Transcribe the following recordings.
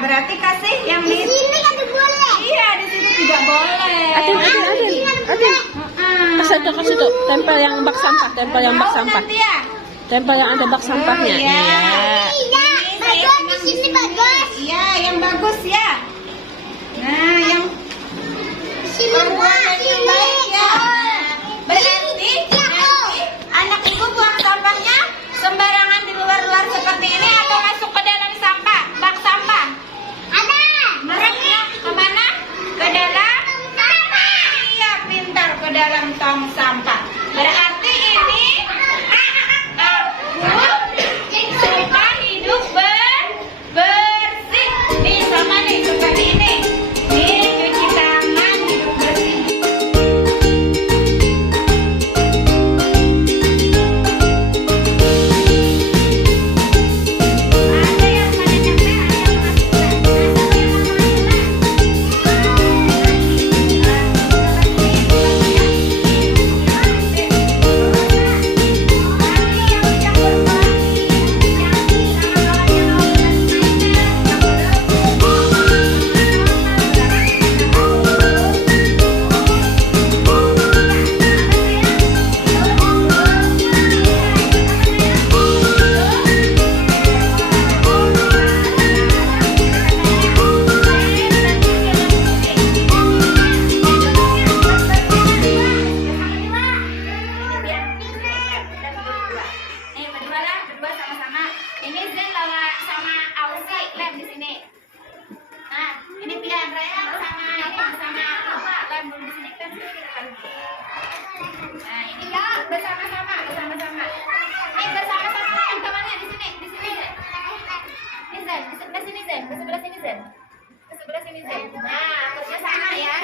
berarti kasih yang di sini kan boleh. Iya, di sini tidak boleh. Adin. Kasih tuh, tempel yang bak sampah, tempel yang bak sampah. Tempel yang ada bak sampahnya. Iya. Bagus di sini bagus. Iya, yang bagus ya. Nah, yang sini yang baik ya. Berarti anak ibu buang sampahnya sembarangan di luar-luar seperti ini atau masuk ke dalam sampah, bak sampah? Ada. Mereka kemana? Ke dalam sampah. Iya, pintar, ke dalam tong sampah. Berarti ini suka hidup bersih. Nih sama nih seperti ini. Nih cuci tangan hidup bersih. Ada yang mana nempel, ada yang berdua sama-sama. Ini Zen sama Ausi lem di sini. Nah, ini pilihan Raya sama apa? Lem di sini kan Nah, ini ya bersama-sama. Ini bersama-sama yang temannya di sini Zen. Ini Zen, di sebelah sini Zen, ke sebelah sini Zen. Nah, kerja sama ya.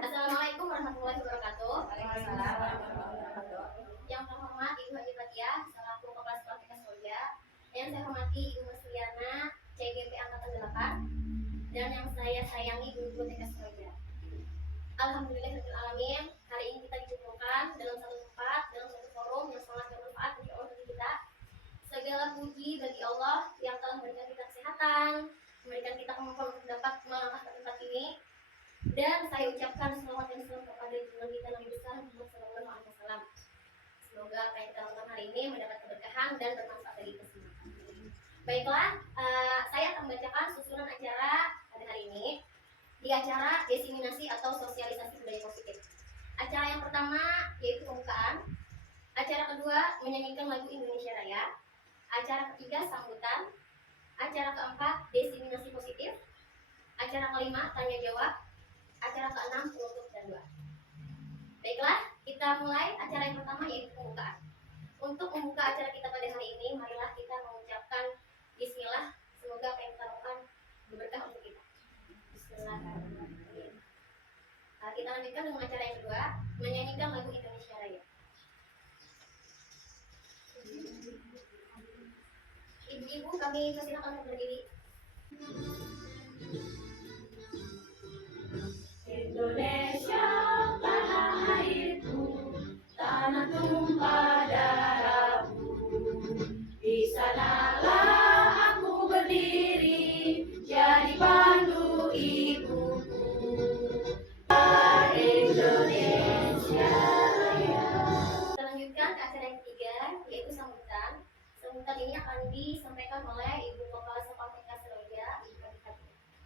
Assalamualaikum warahmatullahi wabarakatuh. Waalaikumsalam warahmatullahi wabarakatuh. Yang terhormat Ibu Haji Fatia selaku Kepala Sekolah TK Surya, yang saya hormati Ibu Musliana CGP Angkatan 8, dan yang saya sayangi guru TK Surya. Alhamdulillahirrahmanirrahim, hari ini kita dikumpulkan dalam satu tempat, dalam satu forum yang sangat bermanfaat bagi Allah bagi kita. Segala puji bagi Allah yang telah memberikan kita kesehatan, memberikan kita kemampuan untuk dapat melangkah ke tempat ini. Dan saya ucapkan selamat dan salam kepada junjungan kita Nabi besar Muhammad Sallallahu Alaihi Wasallam. Semoga apa yang kita lakukan hari ini mendapat keberkahan dan bermanfaat bagi kita semua. Baiklah, saya akan membacakan susunan acara pada hari ini di acara diseminasi atau sosialisasi budaya positif. Acara yang pertama yaitu pembukaan. Acara kedua menyanyikan lagu Indonesia Raya. Acara ketiga sambutan. Acara keempat diseminasi positif. Acara kelima tanya jawab. Acara ke-6 penutup dan doa. Baiklah, kita mulai acara yang pertama yaitu pembukaan. Untuk membuka acara kita pada hari ini, marilah kita mengucapkan Bismillah. Semoga apa yang kita lakukan berberkah untuk kita. Bismillahirrahmanirrahim. Kita lanjutkan dengan acara yang kedua, menyanyikan lagu Indonesia Raya. Ibu-ibu kami persilakan untuk berdiri. Indonesia, tanah airku, tanah tumpah darahku. Di sanalah aku berdiri, jadi pandu ibuku. Indonesia Raya. Kita lanjutkan ke acara yang ketiga, yaitu sambutan. Sambutan Sambutan ini akan disampaikan oleh Ibu Kepala Sekolah TK Seroja, Ibu Kadifat.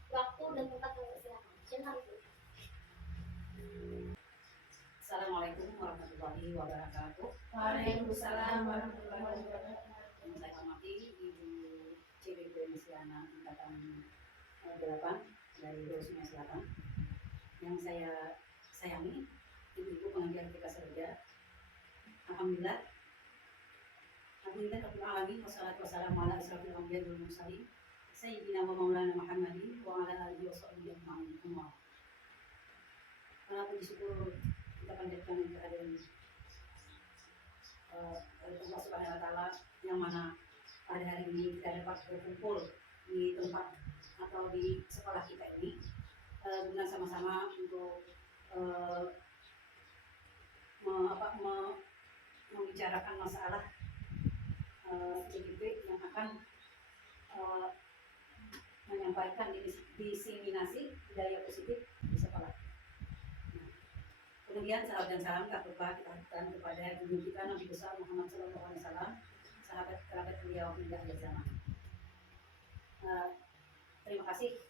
Waktu dan tempat yang bersilakan. Silakan Ibu. Assalamualaikum warahmatullahi wabarakatuh. Waalaikumsalam warahmatullahi wabarakatuh. Yang saya hormati Ibu CBB Mesiana Angkatan 8 dari Rosmia Selatan. Yang saya sayangi Ibu pengajar TK Seroja. Alhamdulillah Rabbil alamin wassalatu wassalamu ala asyrofil anbiya'i wal mursalin sayyidina wa maulana Muhammadin wa ala alihi wa sahbihi ajma'in. Puji syukur kita panjatkan kehadiran Allah Subhanahu wa taala yang mana pada hari ini kita dapat berkumpul di tempat atau di sekolah kita ini guna sama-sama untuk membicarakan masalah CGP yang akan menyampaikan diseminasi budaya positif di sekolah. Kemudian salam dan salam tak lupa kita aturkan kepada guru kita Nabi besar Muhammad SAW, sahabat kerabat beliau hingga akhir zaman. Terima kasih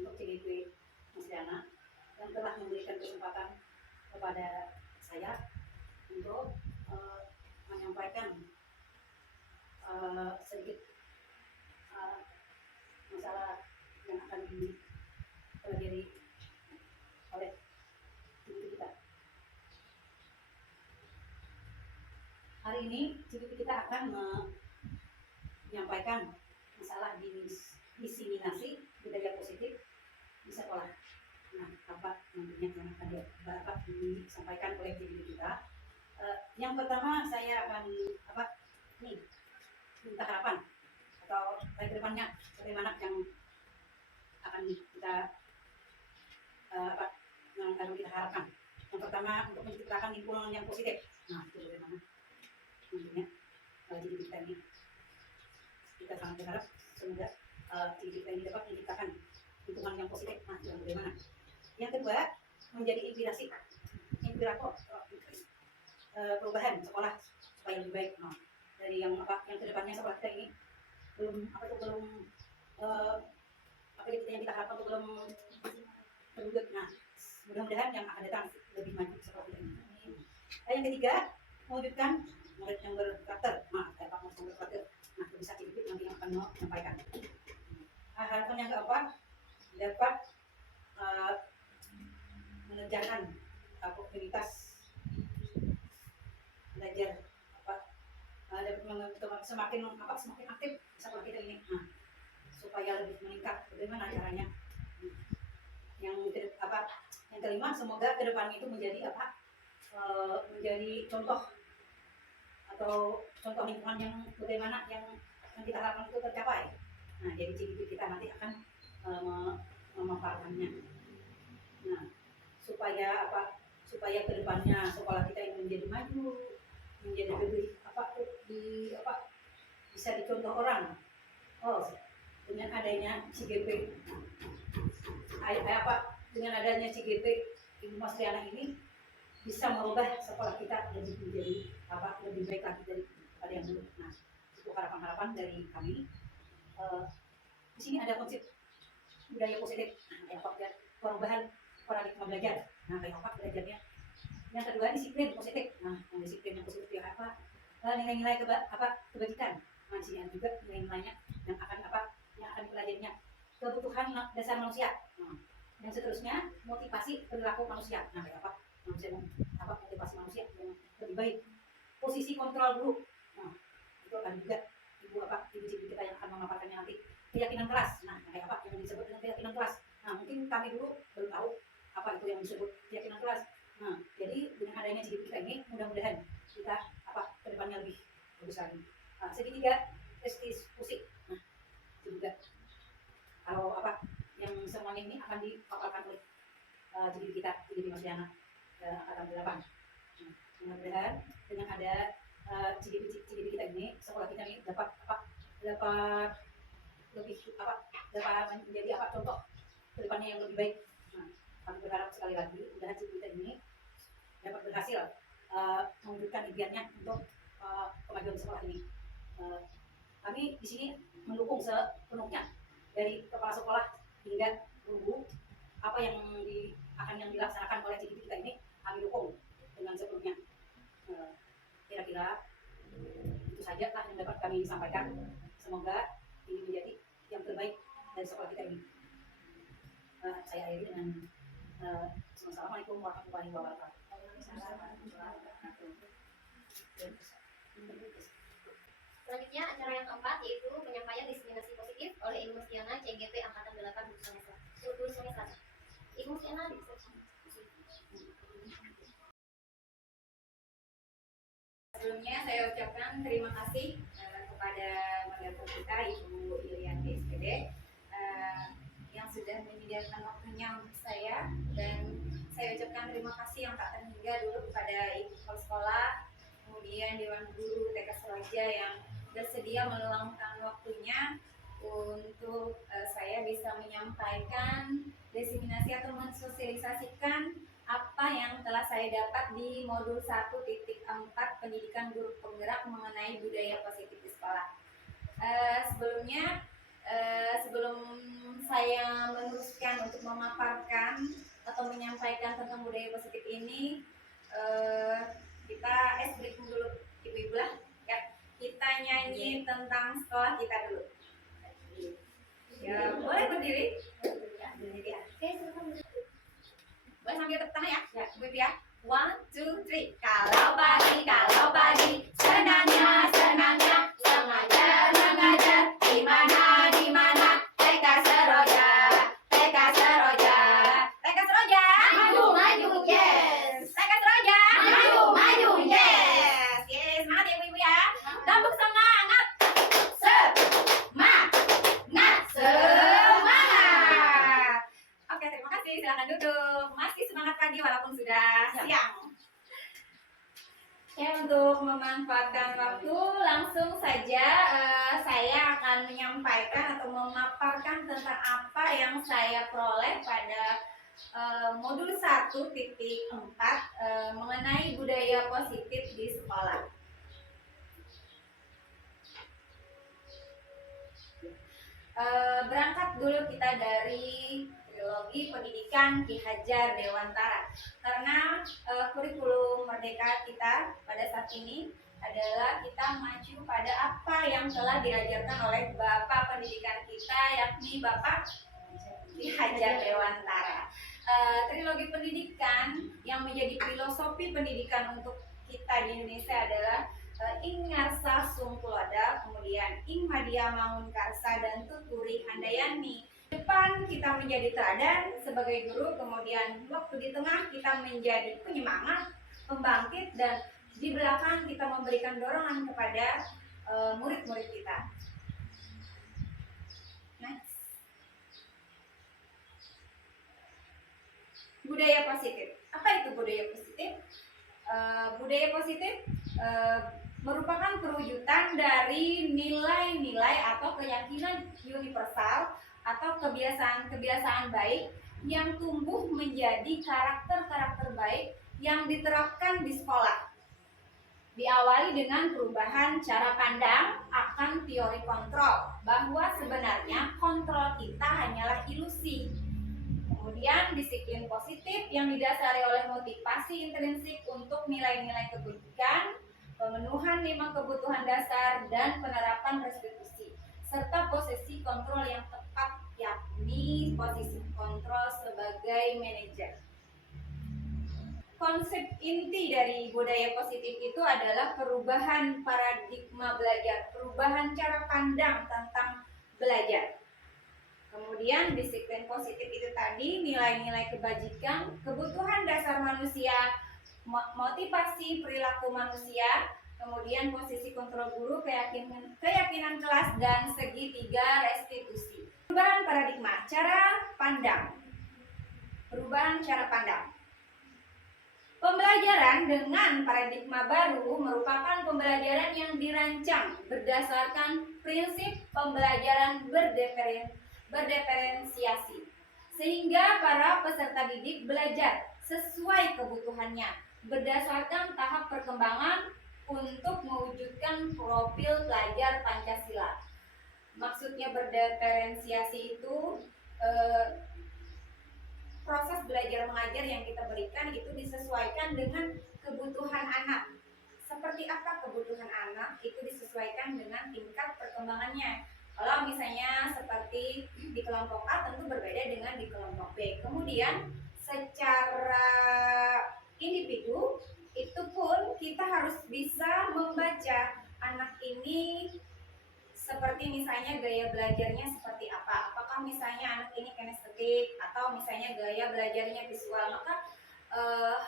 untuk CGP Mesiana yang telah memberikan kesempatan kepada saya untuk menyampaikan sedikit masalah yang akan dipelajari oleh guru kita. Hari ini kita akan menyampaikan masalah diseminasi budaya positif di sekolah. Nah, apa nantinya yang akan disampaikan oleh guru kita? Yang pertama saya akan minta harapan atau ke depannya bagaimana yang akan kita yang akan kita harapkan. Yang pertama untuk menciptakan lingkungan yang positif. Nah, itu bagaimana nantinya jadi kita ini kita sangat berharap semoga jadi kita ini dapat menciptakan lingkungan yang positif. Nah, itu bagaimana. Yang kedua menjadi inspirator perubahan sekolah supaya lebih baik. Nah, dari yang kedepannya sekolah kita ini belum yang kita harapkan itu belum terwujud. Nah, mudah-mudahan yang akan datang lebih maju seperti ini. Yang ketiga mewujudkan murid yang berkarakter. Nah, murid yang berkarakter. Nah, itu bisa sedikit nanti yang akan menyampaikan. Harapan yang keempat dapat mengerjakan aktivitas belajar dapat semakin aktif sekolah kita ini. Nah, supaya lebih meningkat. Bagaimana caranya? Yang kelima semoga kedepannya itu menjadi menjadi contoh atau contoh lingkungan yang bagaimana yang kita harapkan itu tercapai. Nah, jadi ciri kita nanti akan memaparkannya. Nah, supaya kedepannya sekolah kita ini menjadi maju, menjadi lebih bisa dicontoh orang. Dengan adanya CGP dengan adanya CGP Ibu Mesiana ini bisa merubah sekolah kita menjadi lebih baik lagi daripada yang dulu. Nah, itu harapan-harapan dari kami. Di sini ada konsep budaya positif, perubahan paradigma belajar. Nah, kayak apa belajarnya? Yang kedua disiplin positif. Nah, yang disiplin yang positif ya nilai-nilai kebajikan. Nah, di sini ada juga nilai-nilainya yang akan dipelajarinya. Kebutuhan dasar manusia. Nah, yang seterusnya motivasi perilaku manusia. Nah, kayak apa? Motivasi manusia yang lebih baik. Posisi kontrol guru. Nah, itu akan juga ibu kita yang akan memaparkannya nanti. Keyakinan kelas. Nah, kayak apa yang disebut dengan keyakinan kelas? Nah, mungkin kami dulu belum tahu apa itu yang disebut keyakinan kelas. Nah, jadi dengan adanya CGP kita ini mudah-mudahan kita kedepannya lebih bagus lagi. Segitiga diskusi. Nah, itu juga kalau yang semuanya ini akan dipaparkan oleh CGP Mesiana angkatan 8. Nah, mudah-mudahan dengan ada CGP kita ini sekolah kita ini dapat menjadi contoh kedepannya yang lebih baik. Nah, kami berharap sekali lagi mudah-mudahan CGP kita ini dapat berhasil mewujudkan impiannya untuk kemajuan sekolah ini. kami di sini mendukung sepenuhnya dari kepala sekolah hingga guru apa yang akan dilaksanakan oleh CGP kita ini kami dukung dengan sepenuhnya. Kira-kira itu saja yang dapat kami sampaikan. Semoga ini menjadi yang terbaik dari sekolah kita ini. Saya akhiri dengan Assalamualaikum warahmatullahi wabarakatuh. Selanjutnya acara yang keempat yaitu penyampaian diskriminasi positif oleh Ibu Mustiana CGP Angkatan 8 Guru Semester. Ibu Mustiana Sebelumnya saya ucapkan terima kasih kepada moderator kita Ibu Irianti SPD yang sudah menyediakan waktunya untuk saya, dan saya ucapkan terima kasih yang tak terhingga dulu kepada Ibu Kepala Sekolah, kemudian Dewan Guru TK Seroja yang bersedia meluangkan waktunya untuk saya bisa menyampaikan diseminasi atau mensosialisasikan apa yang telah saya dapat di modul 1.4 pendidikan guru penggerak mengenai budaya positif di sekolah. Sebelum saya meneruskan untuk memaparkan atau menyampaikan tentang budaya positif ini, kita briefing dulu ibu-ibu lah ya. Kita nyanyi tentang sekolah kita dulu. Ya, boleh berdiri? Berdiri ya. Boleh sambil tepuk tangan ya, ibu ya. 1, 2, 3. Kalau pagi, senangnya, mengajar, di mana, TK Seroja. Maju, yes. TK Seroja, maju, yes. Yes, semangat ya ibu ya. Tembuk semangat. Semangat. Oke, terima kasih. Silakan duduk. Masih semangat pagi walaupun sudah siang. Ya, untuk memanfaatkan waktu, langsung saja saya akan menyampaikan atau memaparkan tentang apa yang saya peroleh pada modul 1.4 mengenai budaya positif di sekolah. Berangkat dulu kita dari Trilogi Pendidikan Ki Hajar Dewantara, karena kurikulum merdeka kita pada saat ini adalah kita maju pada apa yang telah diajarkan oleh Bapak Pendidikan kita, yakni Bapak Ki Hajar Dewantara. Trilogi pendidikan yang menjadi filosofi pendidikan untuk kita di Indonesia adalah Ing Ngarsa Sungkuloda, kemudian Ing Madia Mangun Karsa, dan Tuturi Handayani. Depan kita menjadi teladan sebagai guru, kemudian waktu di tengah kita menjadi penyemangat, pembangkit, dan di belakang kita memberikan dorongan kepada murid-murid kita. Next. Budaya positif. Apa itu budaya positif? Budaya positif merupakan perwujudan dari nilai-nilai atau keyakinan universal atau kebiasaan baik yang tumbuh menjadi karakter-karakter baik yang diterapkan di sekolah. Diawali dengan perubahan cara pandang akan teori kontrol, bahwa sebenarnya kontrol kita hanyalah ilusi. Kemudian disiplin positif yang didasari oleh motivasi intrinsik untuk nilai-nilai kebaikan, pemenuhan 5 kebutuhan dasar, dan penerapan restitusi, serta posisi kontrol yang tepat, yakni posisi kontrol sebagai manajer. Konsep inti dari budaya positif itu adalah perubahan paradigma belajar, perubahan cara pandang tentang belajar. Kemudian disiplin positif itu tadi nilai-nilai kebajikan, kebutuhan dasar manusia, motivasi perilaku manusia, kemudian posisi kontrol guru, keyakinan kelas, dan segitiga restitusi. Perubahan paradigma, cara pandang. Perubahan cara pandang. Pembelajaran dengan paradigma baru merupakan pembelajaran yang dirancang berdasarkan prinsip pembelajaran berdiferensiasi, sehingga para peserta didik belajar sesuai kebutuhannya berdasarkan tahap perkembangan untuk mewujudkan profil pelajar Pancasila. Maksudnya berdiferensiasi itu proses belajar mengajar yang kita berikan itu disesuaikan dengan kebutuhan anak. Seperti apa kebutuhan anak? Itu disesuaikan dengan tingkat perkembangannya. Kalau misalnya seperti di kelompok A tentu berbeda dengan di kelompok B. Kemudian secara individu itu pun kita harus bisa membaca anak ini seperti misalnya gaya belajarnya seperti apa. Apakah misalnya anak ini kinestetik atau misalnya gaya belajarnya visual, maka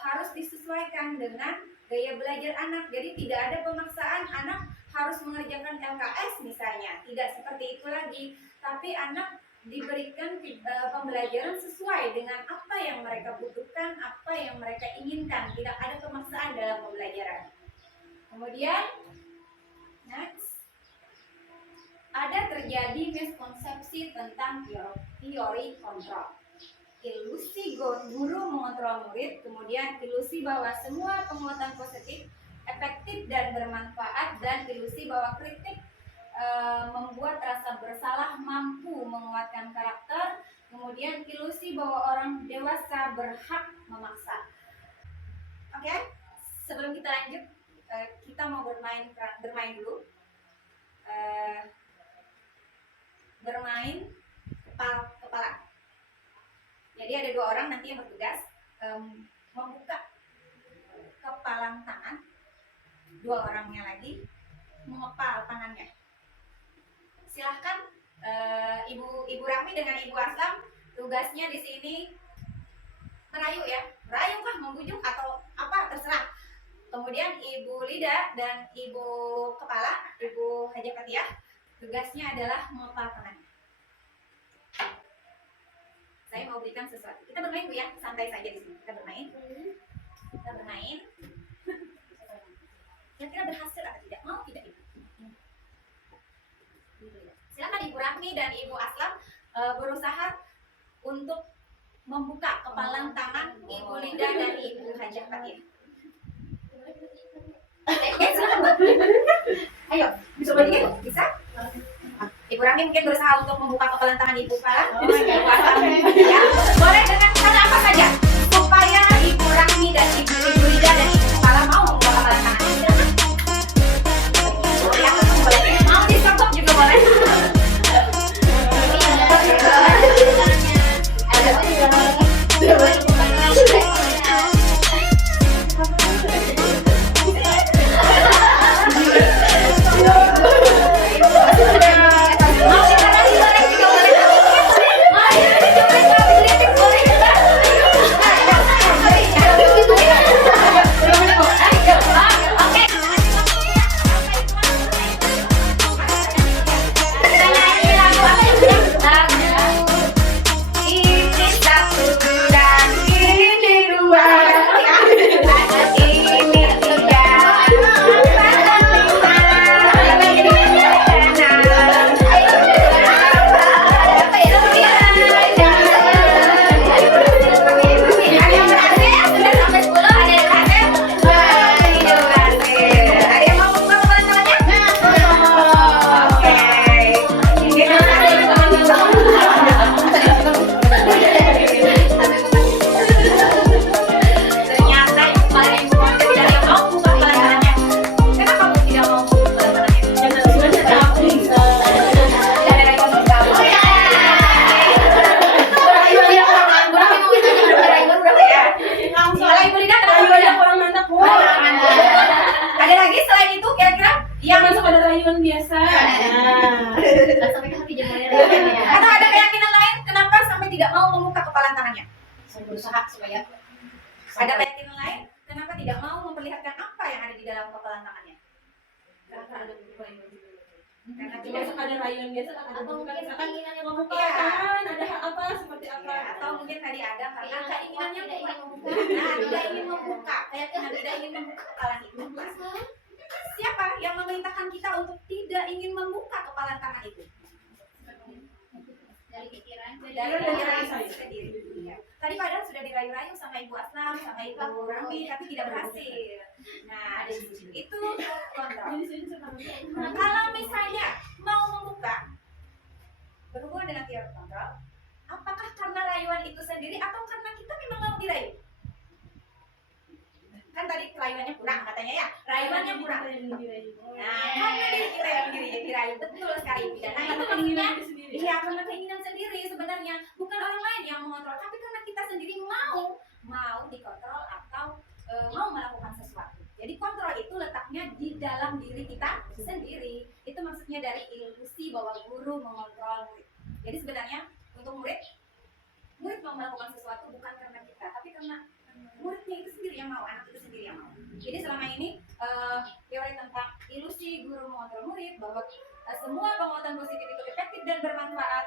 harus disesuaikan dengan gaya belajar anak. Jadi tidak ada pemaksaan anak harus mengerjakan LKS misalnya, tidak seperti itu lagi, tapi anak diberikan pembelajaran sesuai dengan apa yang mereka butuhkan, apa yang mereka inginkan. Tidak ada pemaksaan dalam pembelajaran. Kemudian next, ada terjadi miskonsepsi tentang teori kontrol. Ilusi guru mengontrol murid, kemudian ilusi bahwa semua penguatan positif efektif dan bermanfaat, dan ilusi bahwa kritik membuat rasa bersalah mampu menguatkan karakter, kemudian ilusi bahwa orang dewasa berhak memaksa. Oke, sebelum kita lanjut, kita mau bermain dulu. Bermain kepala. Jadi ada 2 orang nanti yang bertugas membuka kepalan tangan, 2 orangnya lagi mengepal tangannya. Silahkan Ibu Rami dengan Ibu Aslam, tugasnya di sini merayu ya, merayu kah, membujuk atau apa terserah. Kemudian Ibu Lida dan Ibu Kepala, Ibu Haja Fathiyah, tugasnya adalah mengepal tangannya. Saya mau berikan sesuatu. Kita bermain Bu ya, santai saja di sini. Kita bermain. Kira-kira berhasil atau tidak? Mau tidak Ibu? Silakan Ibu Rahmi dan Ibu Aslam berusaha untuk membuka kepalan tangan Ibu Lida dan Ibu Haja Fathiyah. Ayo, bisa berdiri? Bisa? Ibu Rami mungkin berusaha untuk membuka kepalan tangan Ibu Kepala. Ya, boleh dengan cara apa saja supaya Ibu Rami dan Ibu Lida dan Ibu Kepala mau membuka kepalan tangan. Boleh. Mau disokok juga boleh. Atau ada keyakinan lain kenapa sampai tidak mau membuka kepalan tangannya? Saya berusaha supaya Ada keyakinan lain kenapa tidak mau memperlihatkan apa yang ada di dalam kepalan tangannya? karena ada beberapa yang berbeda. Karena Cuma tidak sekadar rayuan biasa kan ada Atau mungkin misalkan keinginan yang membuka Iya. tangan ada hal apa seperti apa. ya, atau mungkin tadi ada karena keinginannya tidak ingin membuka. membuka. Nah, tidak ingin membuka, keyakinan tidak ingin membuka kepalan itu. Siapa yang memerintahkan kita untuk tidak ingin membuka kepalan tangan itu? Dari pikiran. Dari pikiran saya sendiri. Ya. Tadi padahal sudah dirayu-rayu sama Ibu Aslam, sama Ibu Rami, tapi tidak berhasil. Nah, itu kontrol. Kalau misalnya mau membuka berhubungan dengan teori kontrol, apakah karena rayuan itu sendiri atau karena kita memang mau dirayu? Kan tadi rayuannya kurang katanya ya, rayuannya kurang. Nah, karena diri kita yang dirayu, betul sekali. Nah, itu maksudnya, iya karena keinginan sendiri sebenarnya, bukan orang lain yang mengontrol, tapi karena kita sendiri mau dikontrol atau mau melakukan sesuatu. Jadi kontrol itu letaknya di dalam diri kita sendiri. Itu maksudnya dari ilusi bahwa guru mengontrol murid. Jadi sebenarnya untuk murid mau melakukan sesuatu bukan karena kita, tapi karena muridnya itu sendiri yang mau, anak itu sendiri yang mau. Jadi selama ini teori tentang ilusi guru mengontrol murid, bahwa semua penguatan positif itu efektif dan bermanfaat,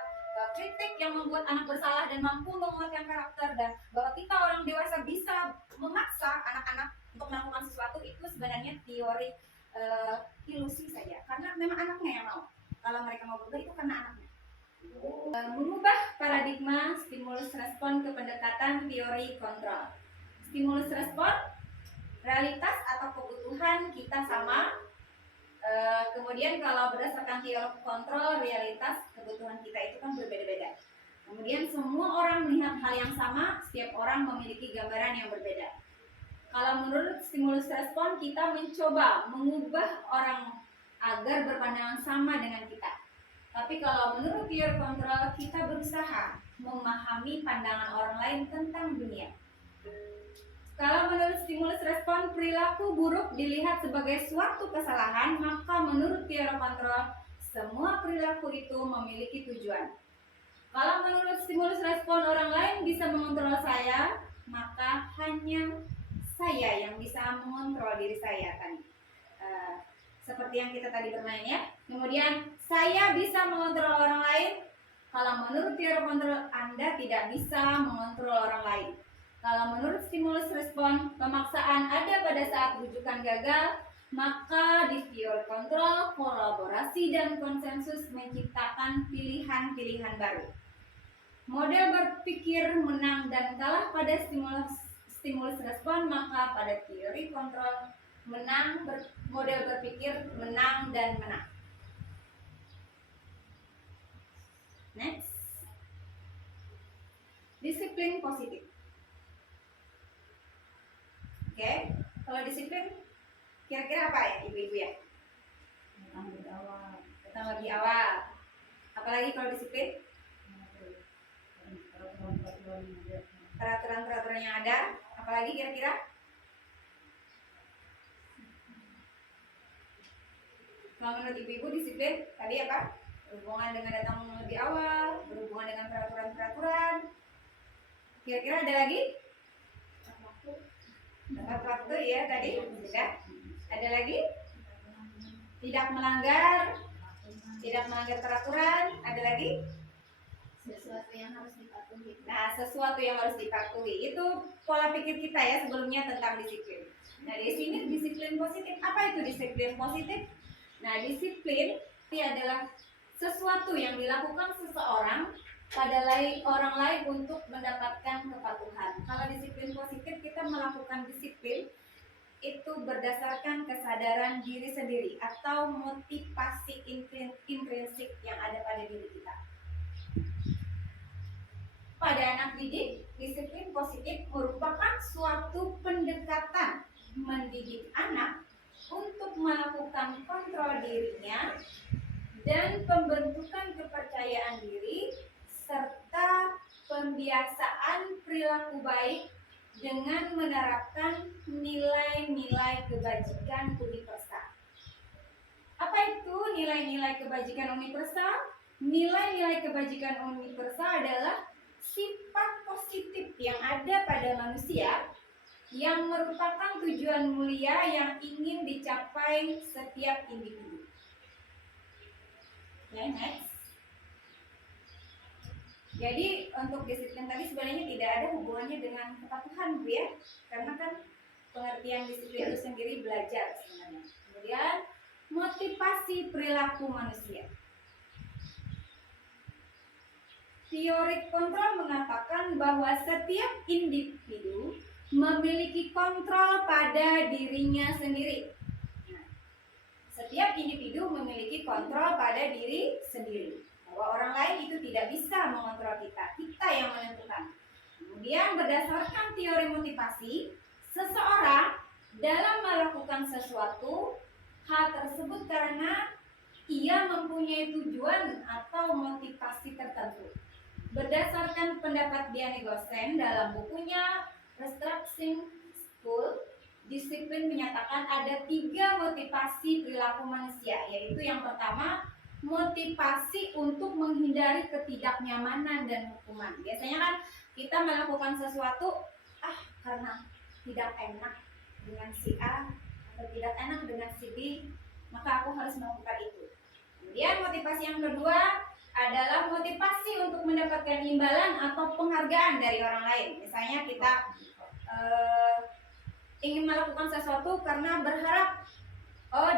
kritik yang membuat anak bersalah dan mampu menguatkan karakter, dan bahwa kita orang dewasa bisa memaksa anak-anak untuk melakukan sesuatu, itu sebenarnya teori ilusi saja, karena memang anaknya yang mau. Kalau mereka mau berubah itu karena anaknya. Mengubah paradigma stimulus respon ke pendekatan teori kontrol. Stimulus respon, realitas atau kebutuhan kita sama. Kemudian kalau berdasarkan teori kontrol, realitas, kebutuhan kita itu kan berbeda-beda. Kemudian semua orang melihat hal yang sama, setiap orang memiliki gambaran yang berbeda. Kalau menurut stimulus respon, kita mencoba mengubah orang agar berpandangan sama dengan kita. Tapi kalau menurut teori kontrol, kita berusaha memahami pandangan orang lain tentang dunia. Kalau menurut stimulus respon, perilaku buruk dilihat sebagai suatu kesalahan, maka menurut teori kontrol, semua perilaku itu memiliki tujuan. Kalau menurut stimulus respon, orang lain bisa mengontrol saya, maka hanya saya yang bisa mengontrol diri saya kan. Seperti yang kita tadi bermain ya. Kemudian saya bisa mengontrol orang lain. Kalau menurut teori kontrol, Anda tidak bisa mengontrol orang lain. Kalau menurut stimulus respon, pemaksaan ada pada saat rujukan gagal, maka di teori kontrol, kolaborasi dan konsensus menciptakan pilihan-pilihan baru. Model berpikir menang dan kalah pada stimulus respon, maka pada teori kontrol model berpikir menang dan menang. Next, disiplin positif. Oke, kalau disiplin kira-kira apa ya ibu-ibu ya? Teknologi awal. Apalagi kalau disiplin? Peraturan-peraturan yang ada. Apalagi kira-kira? Kalau menurut ibu-ibu disiplin tadi apa? Berhubungan dengan datang lebih awal, berhubungan dengan peraturan-peraturan. Kira-kira ada lagi? Tepat waktu ya tadi sudah. Ada lagi? Tidak melanggar peraturan. Ada lagi? Sesuatu yang harus dipatuhi. Nah, sesuatu yang harus dipatuhi itu pola pikir kita ya sebelumnya tentang disiplin. Nah, di sini disiplin positif. Apa itu disiplin positif? Nah, disiplin itu adalah sesuatu yang dilakukan seseorang pada orang lain untuk mendapatkan kepatuhan. Kalau disiplin positif, kita melakukan disiplin itu berdasarkan kesadaran diri sendiri atau motivasi intrinsik yang ada pada diri kita. Pada anak didik, disiplin positif merupakan suatu pendekatan mendidik anak untuk melakukan kontrol dirinya dan pembentukan kepercayaan diri serta pembiasaan perilaku baik dengan menerapkan nilai-nilai kebajikan universal. Apa itu nilai-nilai kebajikan universal? Nilai-nilai kebajikan universal adalah sifat positif yang ada pada manusia yang merupakan tujuan mulia yang ingin dicapai setiap individu. Okay, next. Jadi untuk disiplin tadi sebenarnya tidak ada hubungannya dengan kepatuhan, Bu ya. Karena kan pengertian disiplin itu sendiri belajar sebenarnya. Kemudian motivasi perilaku manusia. Teori kontrol mengatakan bahwa setiap individu memiliki kontrol pada dirinya sendiri. Nah, setiap individu memiliki kontrol pada diri sendiri. Bahwa orang lain itu tidak bisa mengontrol kita, kita yang menentukan. Kemudian berdasarkan teori motivasi, seseorang dalam melakukan sesuatu, hal tersebut karena ia mempunyai tujuan atau motivasi tertentu. Berdasarkan pendapat Diane Gosen dalam bukunya Restructuring School, disiplin menyatakan ada 3 motivasi perilaku manusia, yaitu yang pertama, motivasi untuk menghindari ketidaknyamanan dan hukuman. Biasanya kan kita melakukan sesuatu karena tidak enak dengan si A atau tidak enak dengan si B, maka aku harus melakukan itu. Kemudian motivasi yang kedua adalah motivasi untuk mendapatkan imbalan atau penghargaan dari orang lain. Misalnya kita ingin melakukan sesuatu karena berharap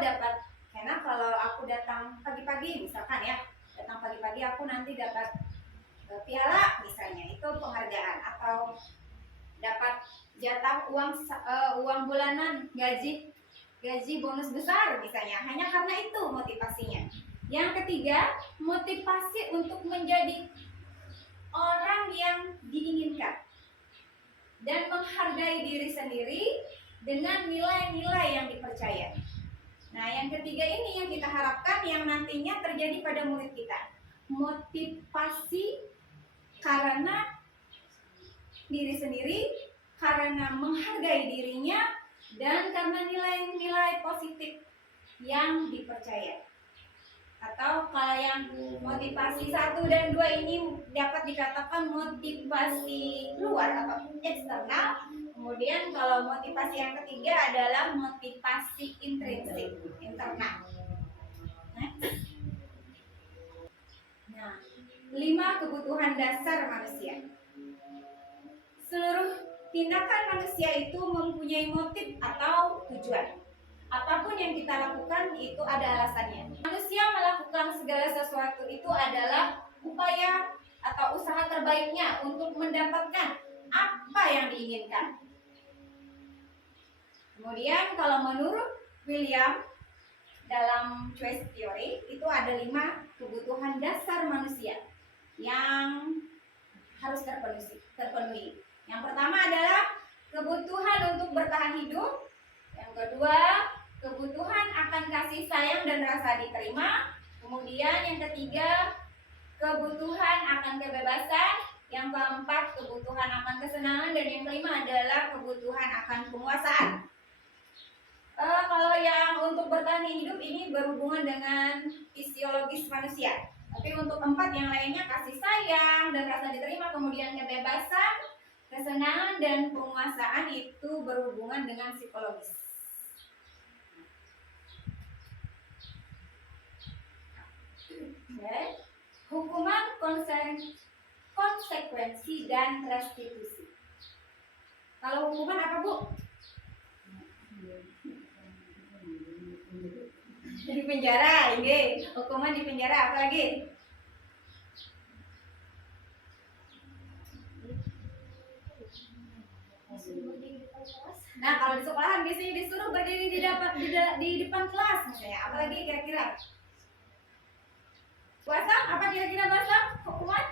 dapat, karena kalau aku datang pagi-pagi misalkan ya, datang pagi-pagi aku nanti dapat piala misalnya, itu penghargaan, atau dapat jatah uang bulanan, gaji bonus besar misalnya, hanya karena itu motivasinya. Yang ketiga, motivasi untuk menjadi orang yang diinginkan dan menghargai diri sendiri dengan nilai-nilai yang dipercaya. Nah, yang ketiga ini yang kita harapkan yang nantinya terjadi pada murid kita. Motivasi karena diri sendiri, karena menghargai dirinya, dan karena nilai-nilai positif yang dipercaya. Atau kalau yang motivasi 1 dan 2 ini dapat dikatakan motivasi luar atau eksternal. Kemudian kalau motivasi yang ketiga adalah motivasi intrinsik, internal. Nah, 5 kebutuhan dasar manusia. Seluruh tindakan manusia itu mempunyai motif atau tujuan. Apapun yang kita lakukan itu ada alasannya. Manusia melakukan segala sesuatu itu adalah upaya atau usaha terbaiknya untuk mendapatkan apa yang diinginkan. Kemudian kalau menurut William dalam choice theory itu ada 5 kebutuhan dasar manusia yang harus terpenuhi. Yang pertama adalah kebutuhan untuk bertahan hidup. Yang kedua, kebutuhan akan kasih sayang dan rasa diterima. Kemudian yang ketiga, kebutuhan akan kebebasan. Yang keempat, kebutuhan akan kesenangan. Dan yang kelima adalah kebutuhan akan penguasaan. Kalau yang untuk bertahan hidup ini berhubungan dengan fisiologis manusia. Tapi untuk 4 yang lainnya, kasih sayang dan rasa diterima, kemudian kebebasan, kesenangan, dan penguasaan itu berhubungan dengan psikologis. Hukuman, konsekuensi, dan restitusi. Kalau hukuman apa, Bu? Di penjara, ini hukuman di penjara, apa lagi? Nah, kalau di sekolahan biasanya disuruh berdiri di depan kelas misalnya. Apalagi kira-kira? Puasa? Apa kira-kira bahasa hukuman?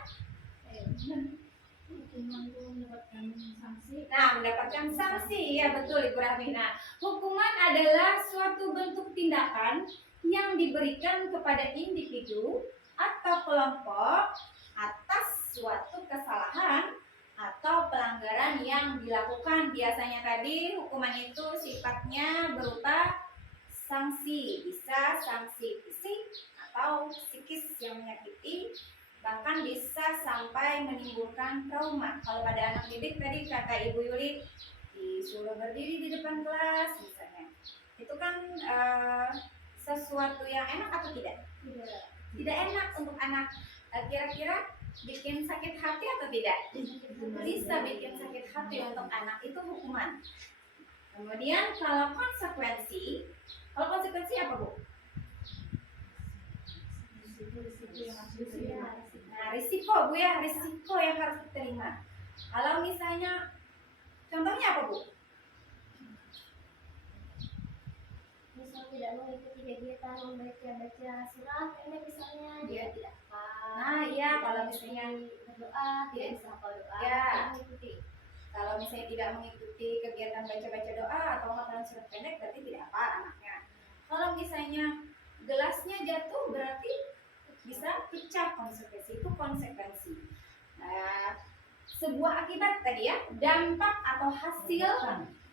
Nah, mendapatkan sanksi, ya betul Ibu Rahmi. Nah, hukuman adalah suatu bentuk tindakan yang diberikan kepada individu atau kelompok atas suatu kesalahan atau pelanggaran yang dilakukan. Biasanya tadi hukuman itu sifatnya berupa sanksi, bisa sanksi fisik atau psikis yang menyakiti, bahkan bisa sampai menimbulkan trauma. Kalau pada anak didik tadi kata Ibu Yuli disuruh berdiri di depan kelas misalnya, itu kan sesuatu yang enak atau tidak? Tidak enak untuk anak. Kira-kira bikin sakit hati atau tidak? Bisa bikin sakit hati untuk anak, itu hukuman. Kemudian kalau konsekuensi apa, Bu? Nah, risiko Bu ya, risiko yang harus diterima. Kalau misalnya, contohnya apa Bu? Misal tidak mengikuti kegiatan membaca surat, ini misalnya dia tidak hafal. Nah iya, kalau misalnya berdoa tidak bisa hafal doa, Ya. tidak mengikuti. kalau misalnya tidak mengikuti kegiatan baca-baca doa atau hafalan surat pendek, berarti tidak apa anaknya. Kalau misalnya gelasnya jatuh, berarti bisa pecah, konsekuensi itu konsekuensi. Nah, sebuah akibat tadi ya, dampak atau hasil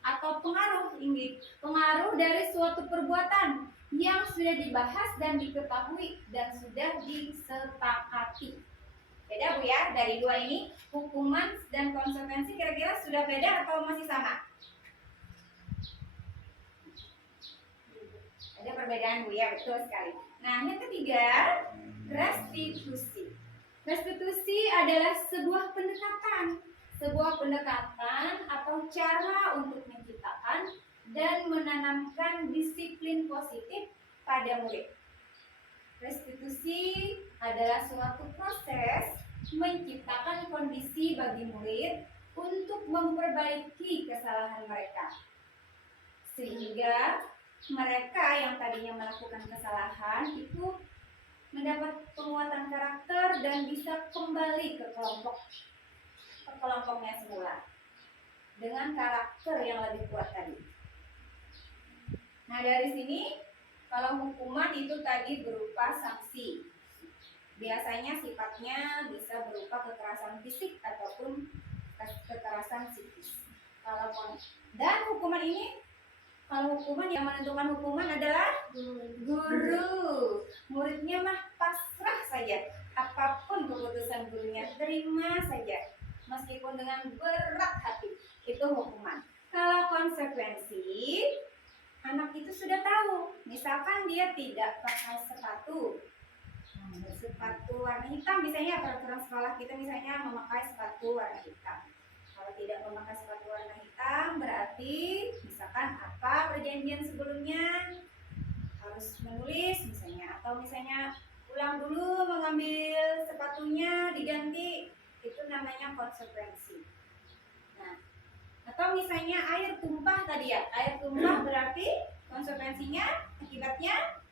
atau pengaruh ini, pengaruh dari suatu perbuatan yang sudah dibahas dan diketahui dan sudah disepakati. Beda Bu ya, dari dua ini, hukuman dan konsekuensi kira-kira sudah beda atau masih sama? Ada perbedaan Bu ya, betul sekali. Nah, yang ketiga, restitusi. Restitusi adalah sebuah pendekatan atau cara untuk menciptakan dan menanamkan disiplin positif pada murid. Restitusi adalah suatu proses menciptakan kondisi bagi murid untuk memperbaiki kesalahan mereka, sehingga mereka yang tadinya melakukan kesalahan itu mendapat penguatan karakter dan bisa kembali ke kelompoknya semula dengan karakter yang lebih kuat tadi. Nah, dari sini kalau hukuman itu tadi berupa sanksi. Biasanya sifatnya bisa berupa kekerasan fisik ataupun kekerasan psikis. Dan hukuman ini, kalau hukuman yang menentukan hukuman adalah guru. Muridnya mah pasrah saja. Apapun keputusan gurunya, terima saja. Meskipun dengan berat hati, itu hukuman. Kalau konsekuensi, anak itu sudah tahu. Misalkan dia tidak pakai sepatu warna hitam, misalnya peraturan sekolah kita misalnya memakai sepatu warna hitam. Kalau tidak memakai sepatu warna hitam, berarti misalkan apa perjanjian sebelumnya harus menulis misalnya, atau misalnya ulang dulu mengambil sepatunya diganti, itu namanya konsekuensi. Nah, atau misalnya air tumpah tadi ya, air tumpah berarti konsekuensinya, akibatnya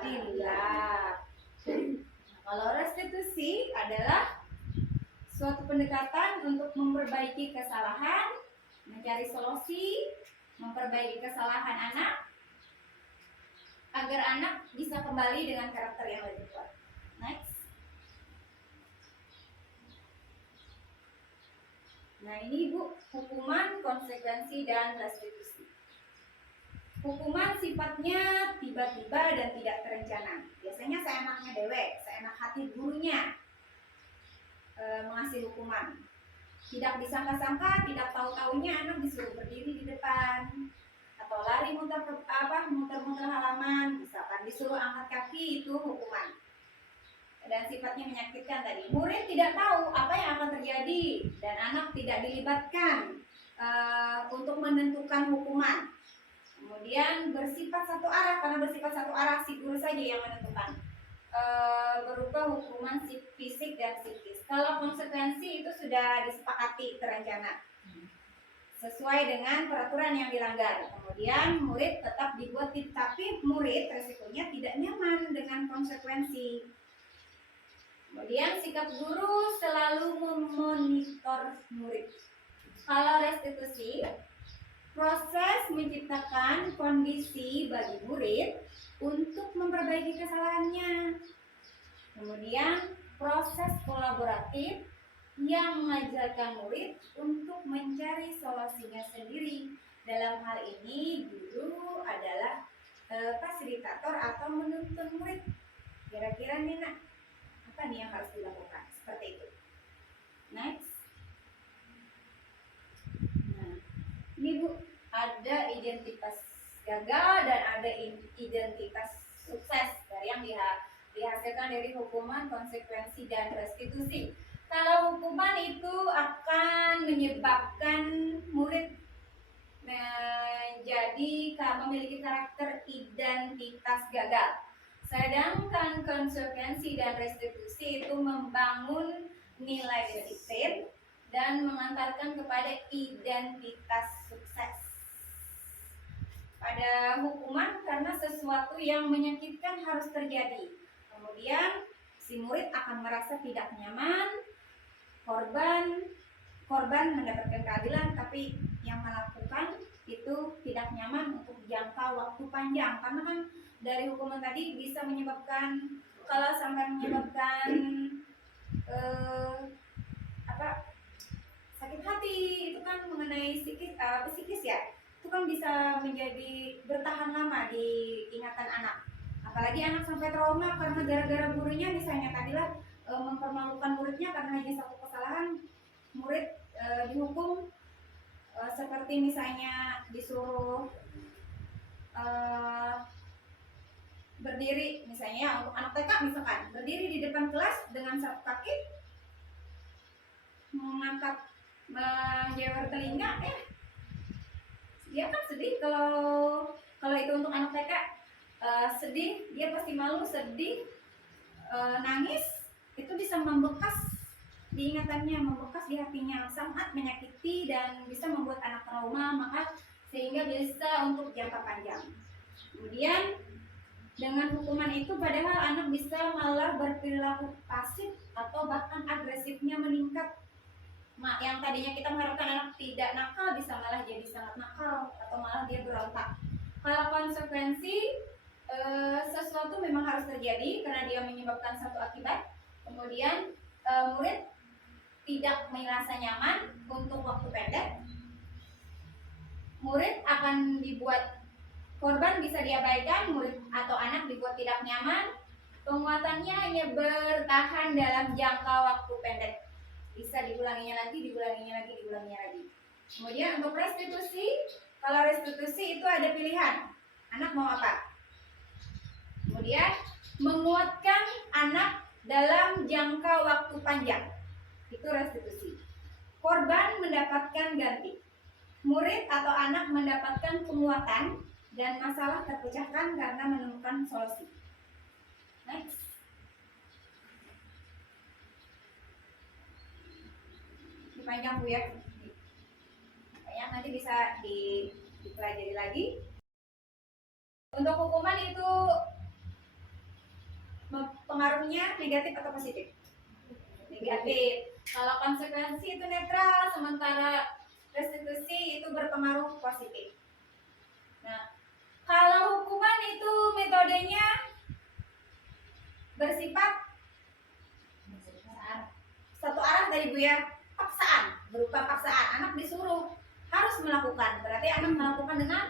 tilap. Kalau restitusi adalah suatu pendekatan untuk memperbaiki kesalahan, mencari solusi, memperbaiki kesalahan anak, agar anak bisa kembali dengan karakter yang lebih kuat. Next. Nah ini Bu, hukuman, konsekuensi, dan restitusi. Hukuman sifatnya tiba-tiba dan tidak terencana. Biasanya seenaknya dewek, seenak hati gurunya mengasih hukuman. Tidak disangka-sangka, tidak tahu-taunya anak disuruh berdiri di depan atau lari muter-muter halaman, misalkan disuruh angkat kaki, itu hukuman. Dan sifatnya menyakitkan tadi. Murid tidak tahu apa yang akan terjadi dan anak tidak dilibatkan untuk menentukan hukuman. Kemudian bersifat satu arah, karena bersifat satu arah si guru saja yang menentukan, berupa hukuman fisik dan psikis. Kalau konsekuensi itu sudah disepakati terencana sesuai dengan peraturan yang dilanggar. Kemudian murid tetap dibuat, tapi murid resikonya tidak nyaman dengan konsekuensi. Kemudian sikap guru selalu memonitor murid. Kalau restitusi, proses menciptakan kondisi bagi murid untuk memperbaiki kesalahannya. Kemudian proses kolaboratif yang mengajarkan murid untuk mencari solusinya sendiri. Dalam hal ini guru adalah fasilitator atau menuntun murid. Kira-kira nih nak, apa nih yang harus dilakukan? Seperti itu. Next. Nah, ini Bu, ada identitas gagal dan ada identitas sukses dari yang dihasilkan dari hukuman, konsekuensi, dan restitusi. Kalau hukuman itu akan menyebabkan murid menjadi memiliki karakter identitas gagal, Sedangkan konsekuensi dan restitusi itu membangun nilai disiplin dan mengantarkan kepada identitas sukses. Pada hukuman karena sesuatu yang menyakitkan harus terjadi. Kemudian si murid akan merasa tidak nyaman, korban mendapatkan keadilan, tapi yang melakukan itu tidak nyaman untuk jangka waktu panjang, karena kan dari hukuman tadi bisa menyebabkan, kalau sampai menyebabkan sakit hati, itu kan mengenai psikis ya, itu kan bisa menjadi bertahan lama di ingatan anak. Apalagi anak sampai trauma karena gara-gara gurunya misalnya tadilah mempermalukan muridnya karena hanya satu kesalahan, murid dihukum seperti misalnya disuruh berdiri, misalnya untuk anak TK misalkan berdiri di depan kelas dengan satu kaki mengangkat menjewer telinga, dia kan sedih. Kalau itu untuk anak TK sedih, dia pasti malu, sedih, nangis, itu bisa membekas di ingatannya, membekas di hatinya, sangat menyakiti dan bisa membuat anak trauma, maka sehingga bisa untuk jangka panjang. Kemudian dengan hukuman itu padahal anak bisa malah berperilaku pasif atau bahkan agresifnya meningkat. Yang tadinya kita mengharapkan anak tidak nakal bisa malah jadi sangat nakal atau malah dia berontak. Kalau konsekuensi sesuatu memang harus terjadi karena dia menyebabkan satu akibat. Kemudian murid tidak merasa nyaman untuk waktu pendek. Murid akan dibuat, korban bisa diabaikan, murid atau anak dibuat tidak nyaman. Penguatannya hanya bertahan dalam jangka waktu pendek. Bisa diulanginya lagi. Kemudian untuk restitusi, kalau restitusi itu ada pilihan, anak mau apa? Kemudian menguatkan anak dalam jangka waktu panjang, itu restitusi. Korban mendapatkan ganti, murid atau anak mendapatkan penguatan, dan masalah terpecahkan karena menemukan solusi. Next. Panjang Bu ya, yang nanti bisa dipelajari lagi. Untuk hukuman itu pengaruhnya negatif atau positif? Negatif. Kalau konsekuensi itu netral, sementara restitusi itu berpengaruh positif. Nah, kalau hukuman itu metodenya bersifat satu arah dari Bu ya, paksaan, berupa paksaan. Anak disuruh harus melakukan, berarti anak melakukan dengan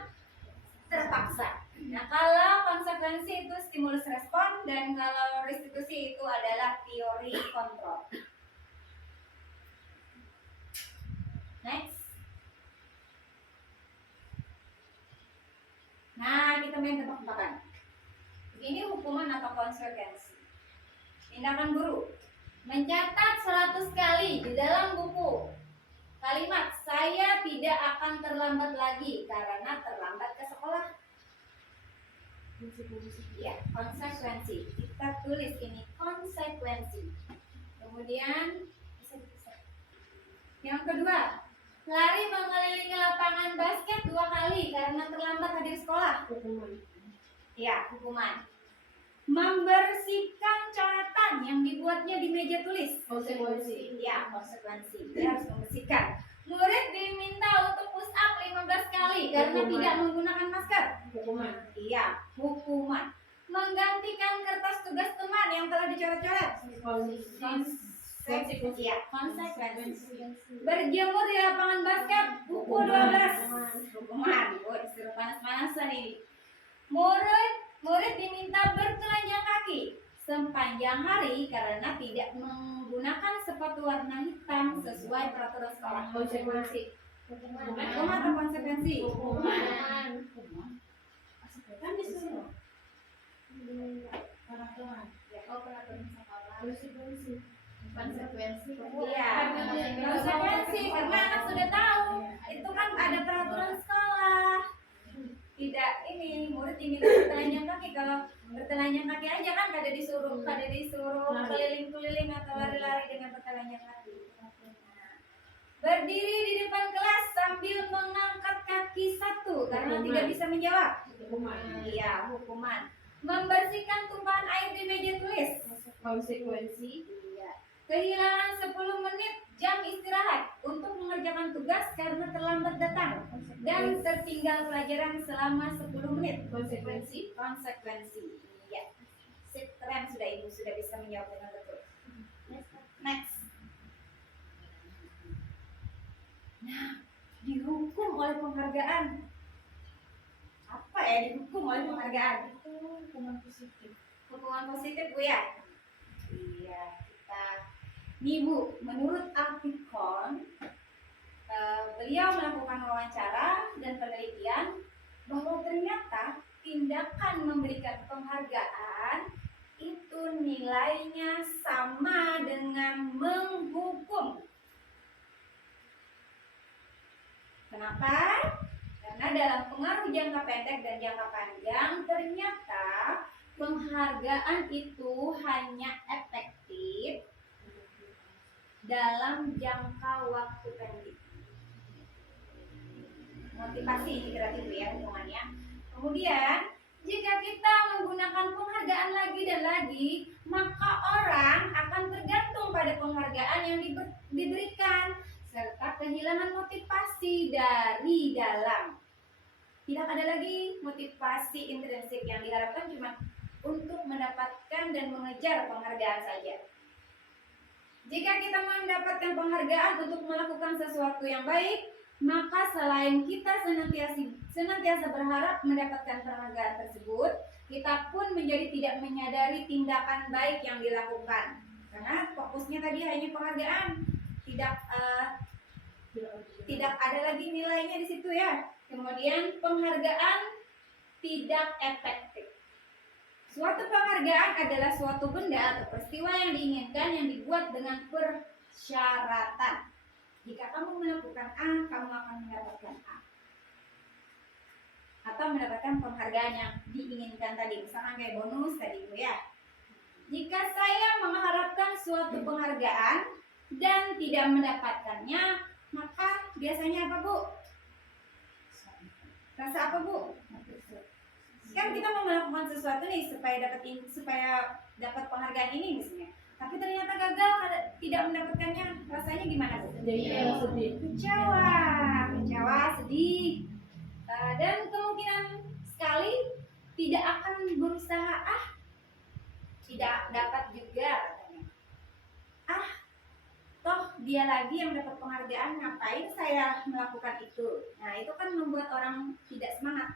terpaksa. Nah, kalau konsekuensi itu stimulus respon, dan kalau restitusi itu adalah teori kontrol. Next. Nah, kita main tebak-tebakan. Ini hukuman atau konsekuensi. Tindakan guru: mencatat 100 kali di dalam buku kalimat "saya tidak akan terlambat lagi" karena terlambat ke sekolah. Ya, konsekuensi. Kita tulis ini konsekuensi. Kemudian yang kedua, lari mengelilingi lapangan basket 2 kali karena terlambat hadir sekolah. Hukuman. Ya, hukuman. Membersihkan coretan yang dibuatnya di meja tulis. Konsekuensi. Ya, konsekuensi. Dia harus membersihkan. Murid diminta untuk push up 15 kali karena tidak menggunakan masker. Hukuman. Iya, hukuman. Menggantikan kertas tugas teman yang telah dicoret-coret. Konsekuensi. Ya, konsekuensi. Berjemur di lapangan basket pukul 12. Hukuman. Disuruh panas-panasan nih. Murid diminta bertelanjang kaki sepanjang hari karena tidak menggunakan sepatu warna hitam sesuai peraturan sekolah. Konsekuensi. Hukuman atau konsekuensi? Hukuman. Kan disuruh. Peraturan. Ya, peraturan sekolah. Konsekuensi. Iya. Konsekuensi karena anak sudah tahu itu kan ada peraturan sekolah. Tidak ini murid diminta bertelanjang kaki, kalau bertelanjang kaki aja kan, kada disuruh keliling-keliling atau lari-lari dengan bertelanjang kaki. Nah, berdiri di depan kelas sambil mengangkat kaki satu karena tidak bisa menjawab. Iya, hukuman. Membersihkan tumpahan air di meja tulis. Konsekuensi. Iya. Kehilangan 10 menit jam istirahat untuk mengerjakan tugas karena terlambat datang dan tertinggal pelajaran selama 10 menit. Konsekuensi. Iya. Sip, keren sudah Ibu, sudah bisa menjawab dengan betul. Next. Nah, dihukum oleh penghargaan. Apa ya dihukum oleh penghargaan? Itu hukuman positif. Hukuman positif Bu ya? Iya, kita nih Bu, menurut Artikon beliau melakukan wawancara dan penelitian bahwa ternyata tindakan memberikan penghargaan itu nilainya sama dengan menghukum. Kenapa? Karena dalam pengaruh jangka pendek dan jangka panjang ternyata penghargaan itu hanya efektif dalam jangka waktu pendek. Motivasi ini berarti itu ya hubungannya. Kemudian jika kita menggunakan penghargaan lagi dan lagi, maka orang akan tergantung pada penghargaan yang diberikan serta kehilangan motivasi dari dalam. Tidak ada lagi motivasi intrinsik yang diharapkan cuma untuk mendapatkan dan mengejar penghargaan saja. Jika kita mendapatkan penghargaan untuk melakukan sesuatu yang baik, maka selain kita senantiasa berharap mendapatkan penghargaan tersebut, kita pun menjadi tidak menyadari tindakan baik yang dilakukan. Karena fokusnya tadi hanya penghargaan, tidak ada lagi nilainya di situ ya. Kemudian penghargaan tidak efektif. Suatu penghargaan adalah suatu benda atau peristiwa yang diinginkan yang dibuat dengan persyaratan. Jika kamu melakukan A, kamu akan mendapatkan A. Atau mendapatkan penghargaan yang diinginkan tadi, misalnya kayak bonus tadi Bu ya. Jika saya mengharapkan suatu penghargaan dan tidak mendapatkannya, maka biasanya apa Bu? Rasa apa Bu? Kan kita mau melakukan sesuatu nih supaya dapat penghargaan ini misalnya, tapi ternyata gagal, tidak mendapatkannya, rasanya gimana Bu? Sedih. Kecewa, sedih, dan kemungkinan sekali tidak akan berusaha. Tidak dapat juga katanya. Toh dia lagi yang dapat penghargaan, ngapain saya melakukan itu? Nah, itu kan membuat orang tidak semangat.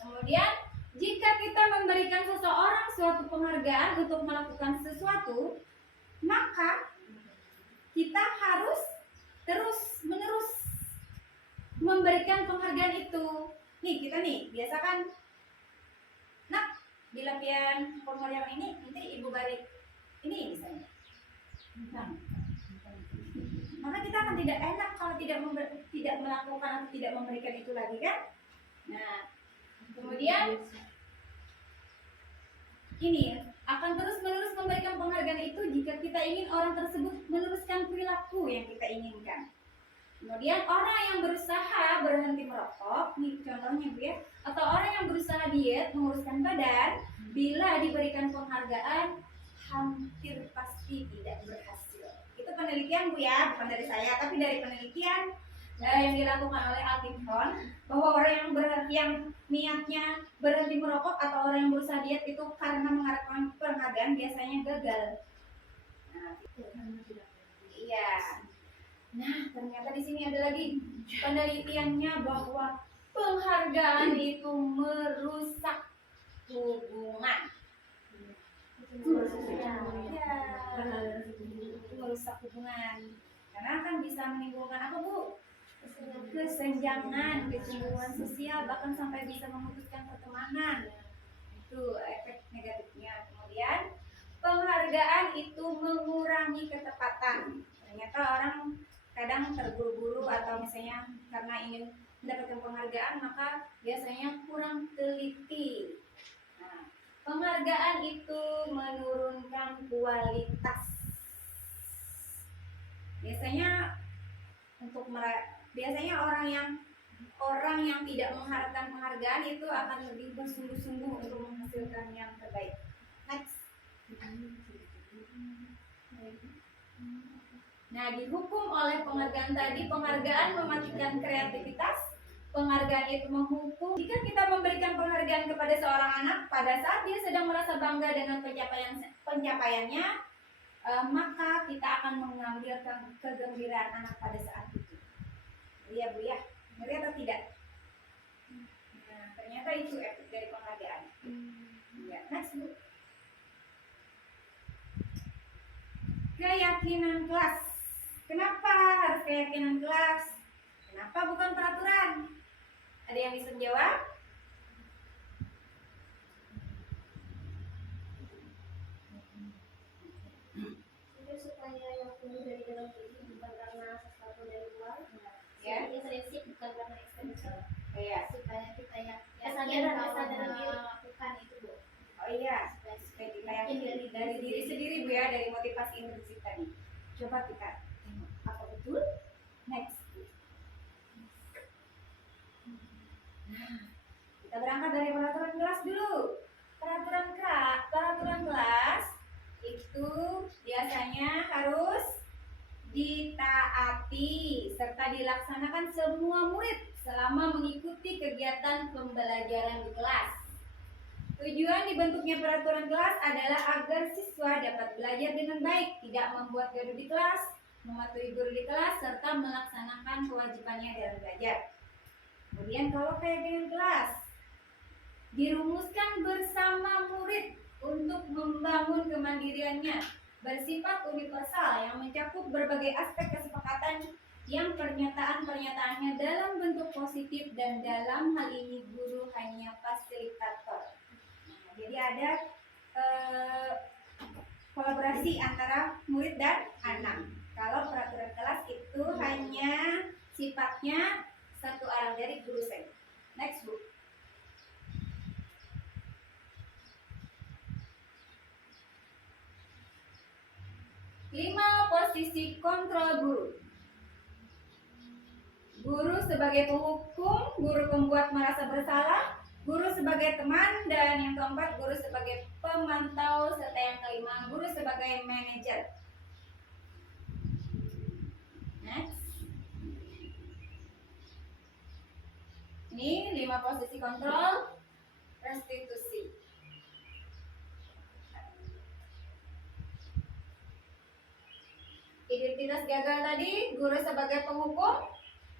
Kemudian, jika kita memberikan seseorang suatu penghargaan untuk melakukan sesuatu, maka kita harus terus-menerus memberikan penghargaan itu. Nih, kita nih, biasa kan, nah, di latihan formulir ini, nanti Ibu balik ini misalnya. Maka kita akan tidak enak kalau tidak melakukan atau tidak memberikan itu lagi kan. Nah, kemudian ini akan terus-menerus memberikan penghargaan itu jika kita ingin orang tersebut meneruskan perilaku yang kita inginkan. Kemudian orang yang berusaha berhenti merokok, nih contohnya Bu ya, atau orang yang berusaha diet menguruskan badan, bila diberikan penghargaan hampir pasti tidak berhasil. Itu penelitian Bu ya, bukan dari saya, tapi dari penelitian yang dilakukan oleh Artikon, bahwa orang yang niatnya berhenti merokok atau orang yang berusaha diet itu karena mengharapkan penghargaan biasanya gagal. Nah, iya. Nah, ternyata di sini ada lagi penelitiannya bahwa penghargaan itu merusak hubungan. Merusak hubungan karena akan bisa menimbulkan apa Bu? Kesenjangan, kecemburuan sosial, bahkan sampai bisa memutuskan pertemanan. Itu efek negatifnya. Kemudian penghargaan itu mengurangi ketepatan. Ternyata orang kadang terburu-buru atau misalnya karena ingin mendapatkan penghargaan maka biasanya kurang teliti. Nah, Penghargaan itu menurunkan kualitas. Biasanya biasanya orang yang tidak mengharapkan penghargaan itu akan lebih bersungguh-sungguh untuk menghasilkan yang terbaik. Next. Nah, dihukum oleh penghargaan tadi, penghargaan mematikan kreativitas. Penghargaan itu menghukum. Jika kita memberikan penghargaan kepada seorang anak pada saat dia sedang merasa bangga dengan pencapaiannya, maka kita akan mengambil kegembiraan anak pada saat itu. Iya Bu ya, ngeri atau tidak? Nah, ternyata itu efek dari penghargaan. Ya, next Bu. Keyakinan kelas. Kenapa harus keyakinan kelas? Kenapa bukan peraturan? Ada yang bisa menjawab? Itu supaya yang tumbuh dari dalam diri bukan karena sesuatu dari luar. Ya. Intrinsik bukan karena eksternal. Iya. Supaya kita Kesadaran diri melakukan itu, Bu. Oh iya, supaya kita yakin dari diri sendiri Bu ya, dari motivasi intrinsik tadi. Coba kita tengok apa betul? Next. Nah, kita berangkat dari peraturan kelas dulu. Peraturan kelas itu biasanya harus ditaati serta dilaksanakan semua murid selama mengikuti kegiatan pembelajaran di kelas. Tujuan dibentuknya peraturan kelas adalah agar siswa dapat belajar dengan baik, tidak membuat gaduh di kelas, mematuhi guru di kelas, serta melaksanakan kewajibannya dalam belajar. Kemudian kalau keyakinan kelas dirumuskan bersama murid untuk membangun kemandiriannya, bersifat universal yang mencakup berbagai aspek kesepakatan yang pernyataan-pernyataannya dalam bentuk positif dan dalam hal ini guru hanya fasilitator. Nah, jadi ada kolaborasi antara murid dan anak. Kalau peraturan kelas itu hanya sifatnya satu arah dari guru saja. Next Bu. Lima posisi kontrol guru. Guru sebagai penghukum, guru pembuat merasa bersalah, guru sebagai teman, dan yang keempat guru sebagai pemantau, serta yang kelima guru sebagai manajer. Next. Ini 5 posisi kontrol restitusi. Identitas gagal tadi, guru sebagai penghukum,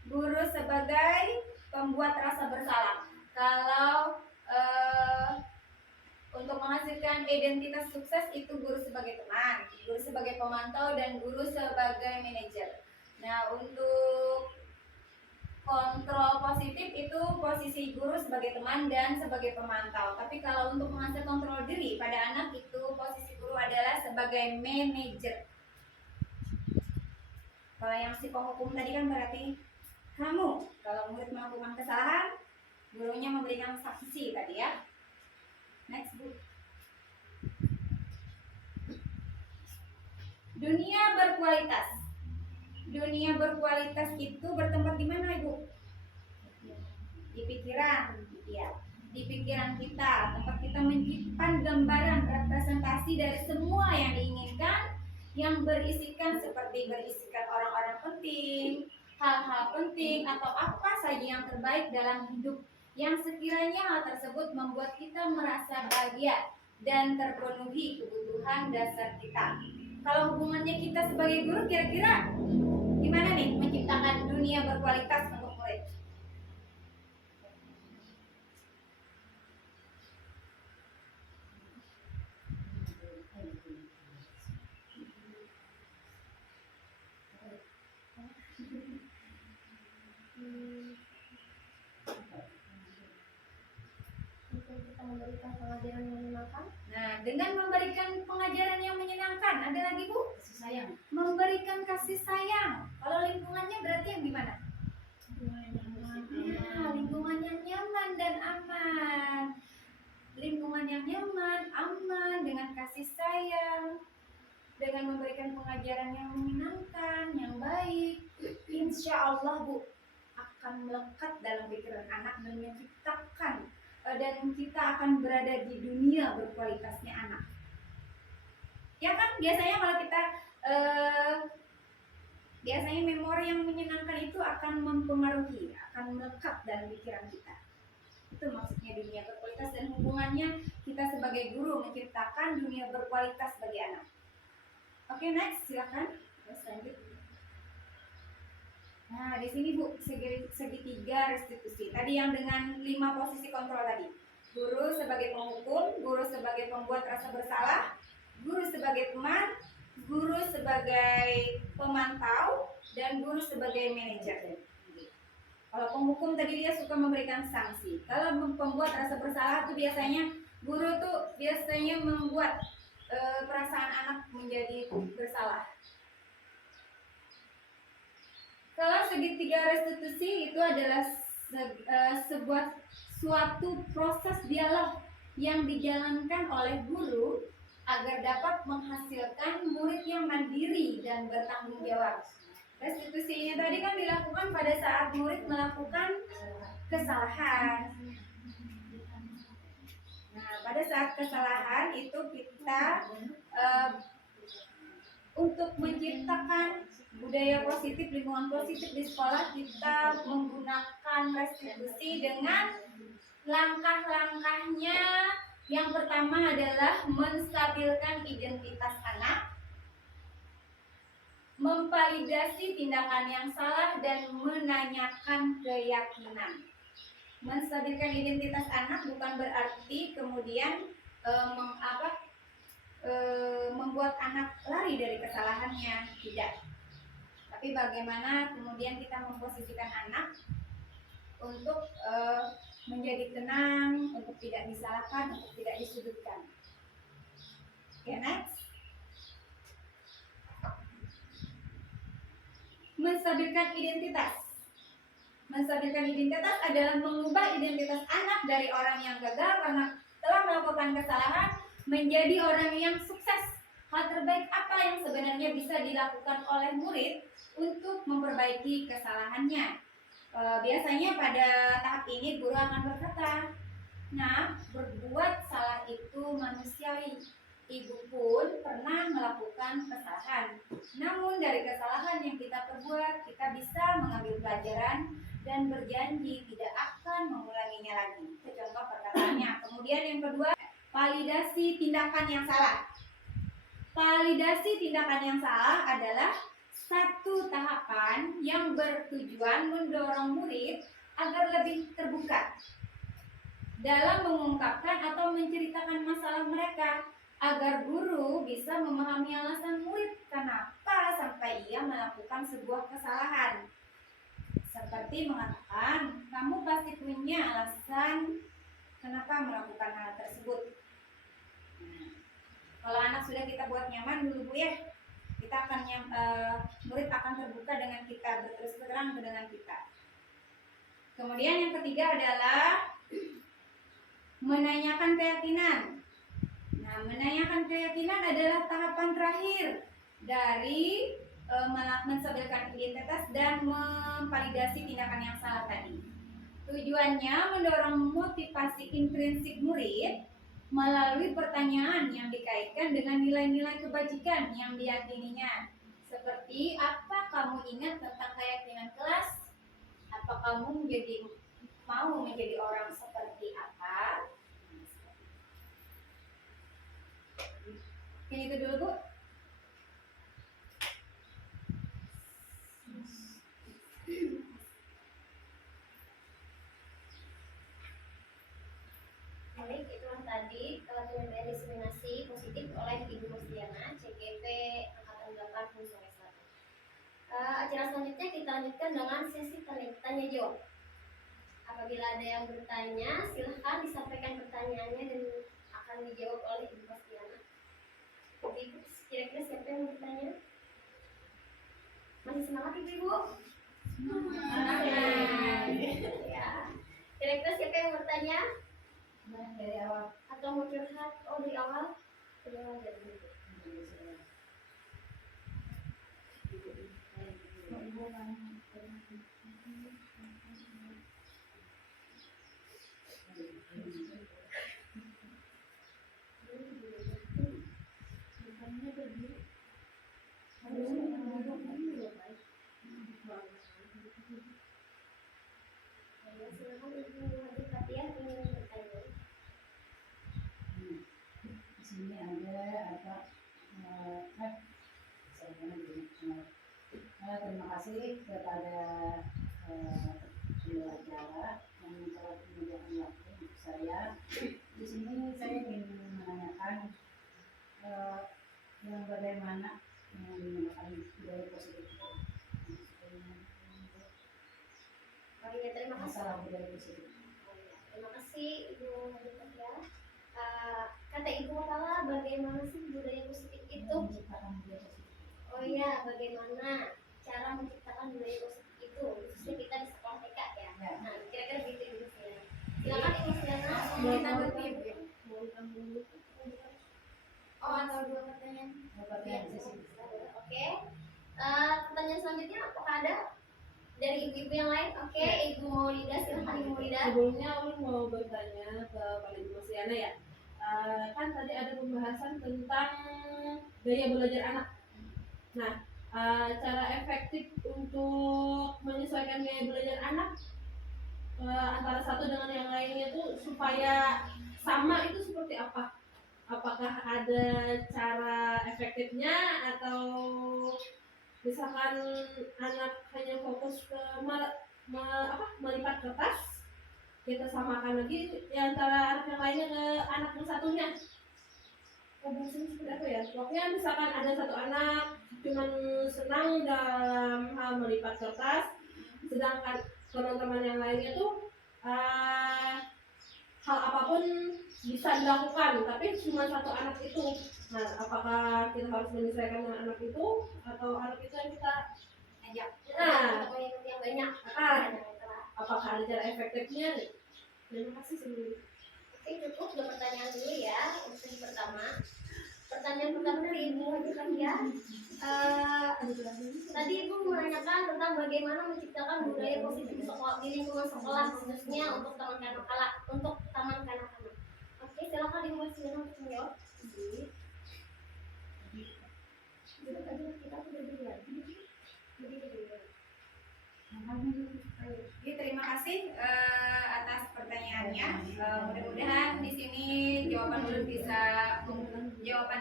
guru sebagai pembuat rasa bersalah. Kalau untuk menghasilkan identitas sukses itu guru sebagai teman, guru sebagai pemantau, dan guru sebagai manajer. Nah, untuk kontrol positif itu posisi guru sebagai teman dan sebagai pemantau. Tapi kalau untuk menghasilkan kontrol diri pada anak itu posisi guru adalah sebagai manajer. Kalau yang si penghukum tadi kan berarti kamu. Kalau murid melakukan kesalahan, gurunya memberikan sanksi tadi ya. Next Bu. Dunia berkualitas. Dunia berkualitas itu bertempat di mana Ibu? Di pikiran, ya. Di pikiran kita, tempat kita menyimpan gambaran representasi dari semua yang diinginkan, yang berisikan orang-orang penting, hal-hal penting, atau apa saja yang terbaik dalam hidup, yang sekiranya hal tersebut membuat kita merasa bahagia dan terpenuhi kebutuhan dasar kita. Kalau hubungannya kita sebagai guru, kira-kira gimana nih menciptakan dunia berkualitas untuk murid? Kita memberikan pengajaran yang menyenangkan. Nah, dengan memberikan pengajaran yang menyenangkan, ada lagi Bu? Kasih sayang. Memberikan kasih sayang. Kalau lingkungannya berarti yang gimana? Lingkungan yang nyaman dan aman. Lingkungan lingkungan yang nyaman, aman, dengan kasih sayang, dengan memberikan pengajaran yang menyenangkan, yang baik, insya Allah Bu akan melekat dalam pikiran anak dan menciptakan dan kita akan berada di dunia berkualitasnya anak. Ya kan biasanya kalau kita biasanya memori yang menyenangkan itu akan mempengaruhi, akan melekat dalam pikiran kita. Itu maksudnya dunia berkualitas dan hubungannya kita sebagai guru menciptakan dunia berkualitas bagi anak. Oke, next silakan. Terus lanjut. Nah, di sini Bu, segitiga restitusi. Tadi yang dengan 5 posisi kontrol tadi. Guru sebagai penghukum, guru sebagai pembuat rasa bersalah, guru sebagai teman, guru sebagai pemantau, dan guru sebagai manajer. Kalau penghukum tadi dia suka memberikan sanksi. Kalau pembuat rasa bersalah itu biasanya guru tuh biasanya membuat perasaan anak menjadi bersalah. Kalau segitiga restitusi itu adalah suatu proses dialog yang dijalankan oleh guru agar dapat menghasilkan murid yang mandiri dan bertanggung jawab. Restitusinya tadi kan dilakukan pada saat murid melakukan kesalahan. Nah, pada saat kesalahan itu kita untuk menciptakan budaya positif, lingkungan positif di sekolah, kita menggunakan restitusi dengan langkah-langkahnya. Yang pertama adalah menstabilkan identitas anak, memvalidasi tindakan yang salah, dan menanyakan keyakinan. Menstabilkan identitas anak bukan berarti kemudian membuat anak lari dari kesalahannya, tidak. Tapi bagaimana kemudian kita memposisikan anak untuk menjadi tenang, untuk tidak disalahkan, untuk tidak disudutkan. Oke, next. Menstabilkan identitas. Menstabilkan identitas adalah mengubah identitas anak dari orang yang gagal karena telah melakukan kesalahan menjadi orang yang sukses. Hal terbaik apa yang sebenarnya bisa dilakukan oleh murid untuk memperbaiki kesalahannya? Biasanya pada tahap ini guru akan berkata, nah, berbuat salah itu manusiawi. Ibu pun pernah melakukan kesalahan. Namun dari kesalahan yang kita perbuat, kita bisa mengambil pelajaran dan berjanji tidak akan mengulanginya lagi. Itu contoh perkataannya. Kemudian yang kedua, validasi tindakan yang salah. Validasi tindakan yang salah adalah satu tahapan yang bertujuan mendorong murid agar lebih terbuka dalam mengungkapkan atau menceritakan masalah mereka, agar guru bisa memahami alasan murid kenapa sampai ia melakukan sebuah kesalahan. Seperti mengatakan, kamu pasti punya alasan kenapa melakukan hal tersebut. Kalau anak sudah kita buat nyaman dulu Bu ya, kita akan murid akan terbuka dengan kita, berterus terang dengan kita. Kemudian yang ketiga adalah menanyakan keyakinan. Nah, menanyakan keyakinan adalah tahapan terakhir dari menstabilkan identitas dan memvalidasi tindakan yang salah tadi. Tujuannya mendorong motivasi intrinsik murid melalui pertanyaan yang dikaitkan dengan nilai-nilai kebajikan yang diyakininya. Seperti, apa kamu ingat tentang keyakinan kelas? Apa kamu mau menjadi orang seperti apa? Ini itu dulu Bu. Baik, itulah tadi pelatihan diskriminasi positif oleh Ibu Musliana, CGP Angkatan 8 Sulawesi Selatan. Acara selanjutnya kita lanjutkan dengan sesi tanya jawab. Apabila ada yang bertanya, silahkan disampaikan pertanyaannya dan akan dijawab oleh Ibu Musliana. Jadi, kira-kira siapa yang bertanya? Masih semangat Ibu? Semangat. Ya. Kira-kira siapa yang bertanya? Dari awal. Atau atau mau curhat dari awal udah dari dulu. Silakan Ibu Haji Fathia ingin bertanya. Di sini ada apa? Saya terima kasih kepada penyelenggara yang telah menyediakan waktu untuk saya. Di sini saya ingin menanyakan yang bagaimana menggunakan budaya positif. Oh iya, terima kasih. Masalah budaya positif. Terima kasih Ibu Haji Fathia. Kata Ibu Kepala, bagaimana sih budaya positif itu? Menciptakan budaya positif. Oh iya, bagaimana cara menciptakan budaya positif itu? Khususnya kita di sekolah TK ya. Ya. Nah, kira-kira gitu Ibu Siana. Silakan Ibu Siana. Kita bertip ya. Oh, atau dua pertanyaan. Pertanyaan sesi. Oke. Pertanyaan selanjutnya apakah ada dari ibu-ibu yang lain? Oke, Ibu Maulida, silakan Ibu Maulida. Sebelumnya Ulun mau bertanya kepada Ibu Masliana ya. Kan tadi ada pembahasan tentang gaya belajar anak. Nah, cara efektif untuk menyesuaikan gaya belajar anak antara satu dengan yang lainnya itu supaya sama itu seperti apa? Apakah ada cara efektifnya atau misalkan anak hanya fokus ke melipat kertas, kita samakan lagi ya antara anak yang lainnya ke anak yang satunya. Bahasanya seperti apa ya? Pokoknya misalkan ada satu anak cuman senang dalam hal melipat kertas, sedangkan teman-teman yang lainnya tuh hal apapun bisa dilakukan, tapi cuma satu anak itu. Nah, apakah kita harus menyesuaikan dengan anak itu atau anak itu yang kita Ajak. Nah. Untuk mengikuti yang banyak. apakah ada cara efektifnya? Terima kasih sebelumnya. Oke, cukup dua pertanyaan dulu ya. Untuk yang pertama, pertanyaan pertama dari Ibu Haji Fathia. Tadi Ibu menanyakan tentang bagaimana menciptakan budaya positif di sekolah, di lingkungan sekolah, khususnya untuk taman kanak-kanak. Oke, silakan Ibu Masliana untuk menjawab. Kita sudah lagi. Oke, terima kasih atas pertanyaannya. Mudah-mudahan di sini jawaban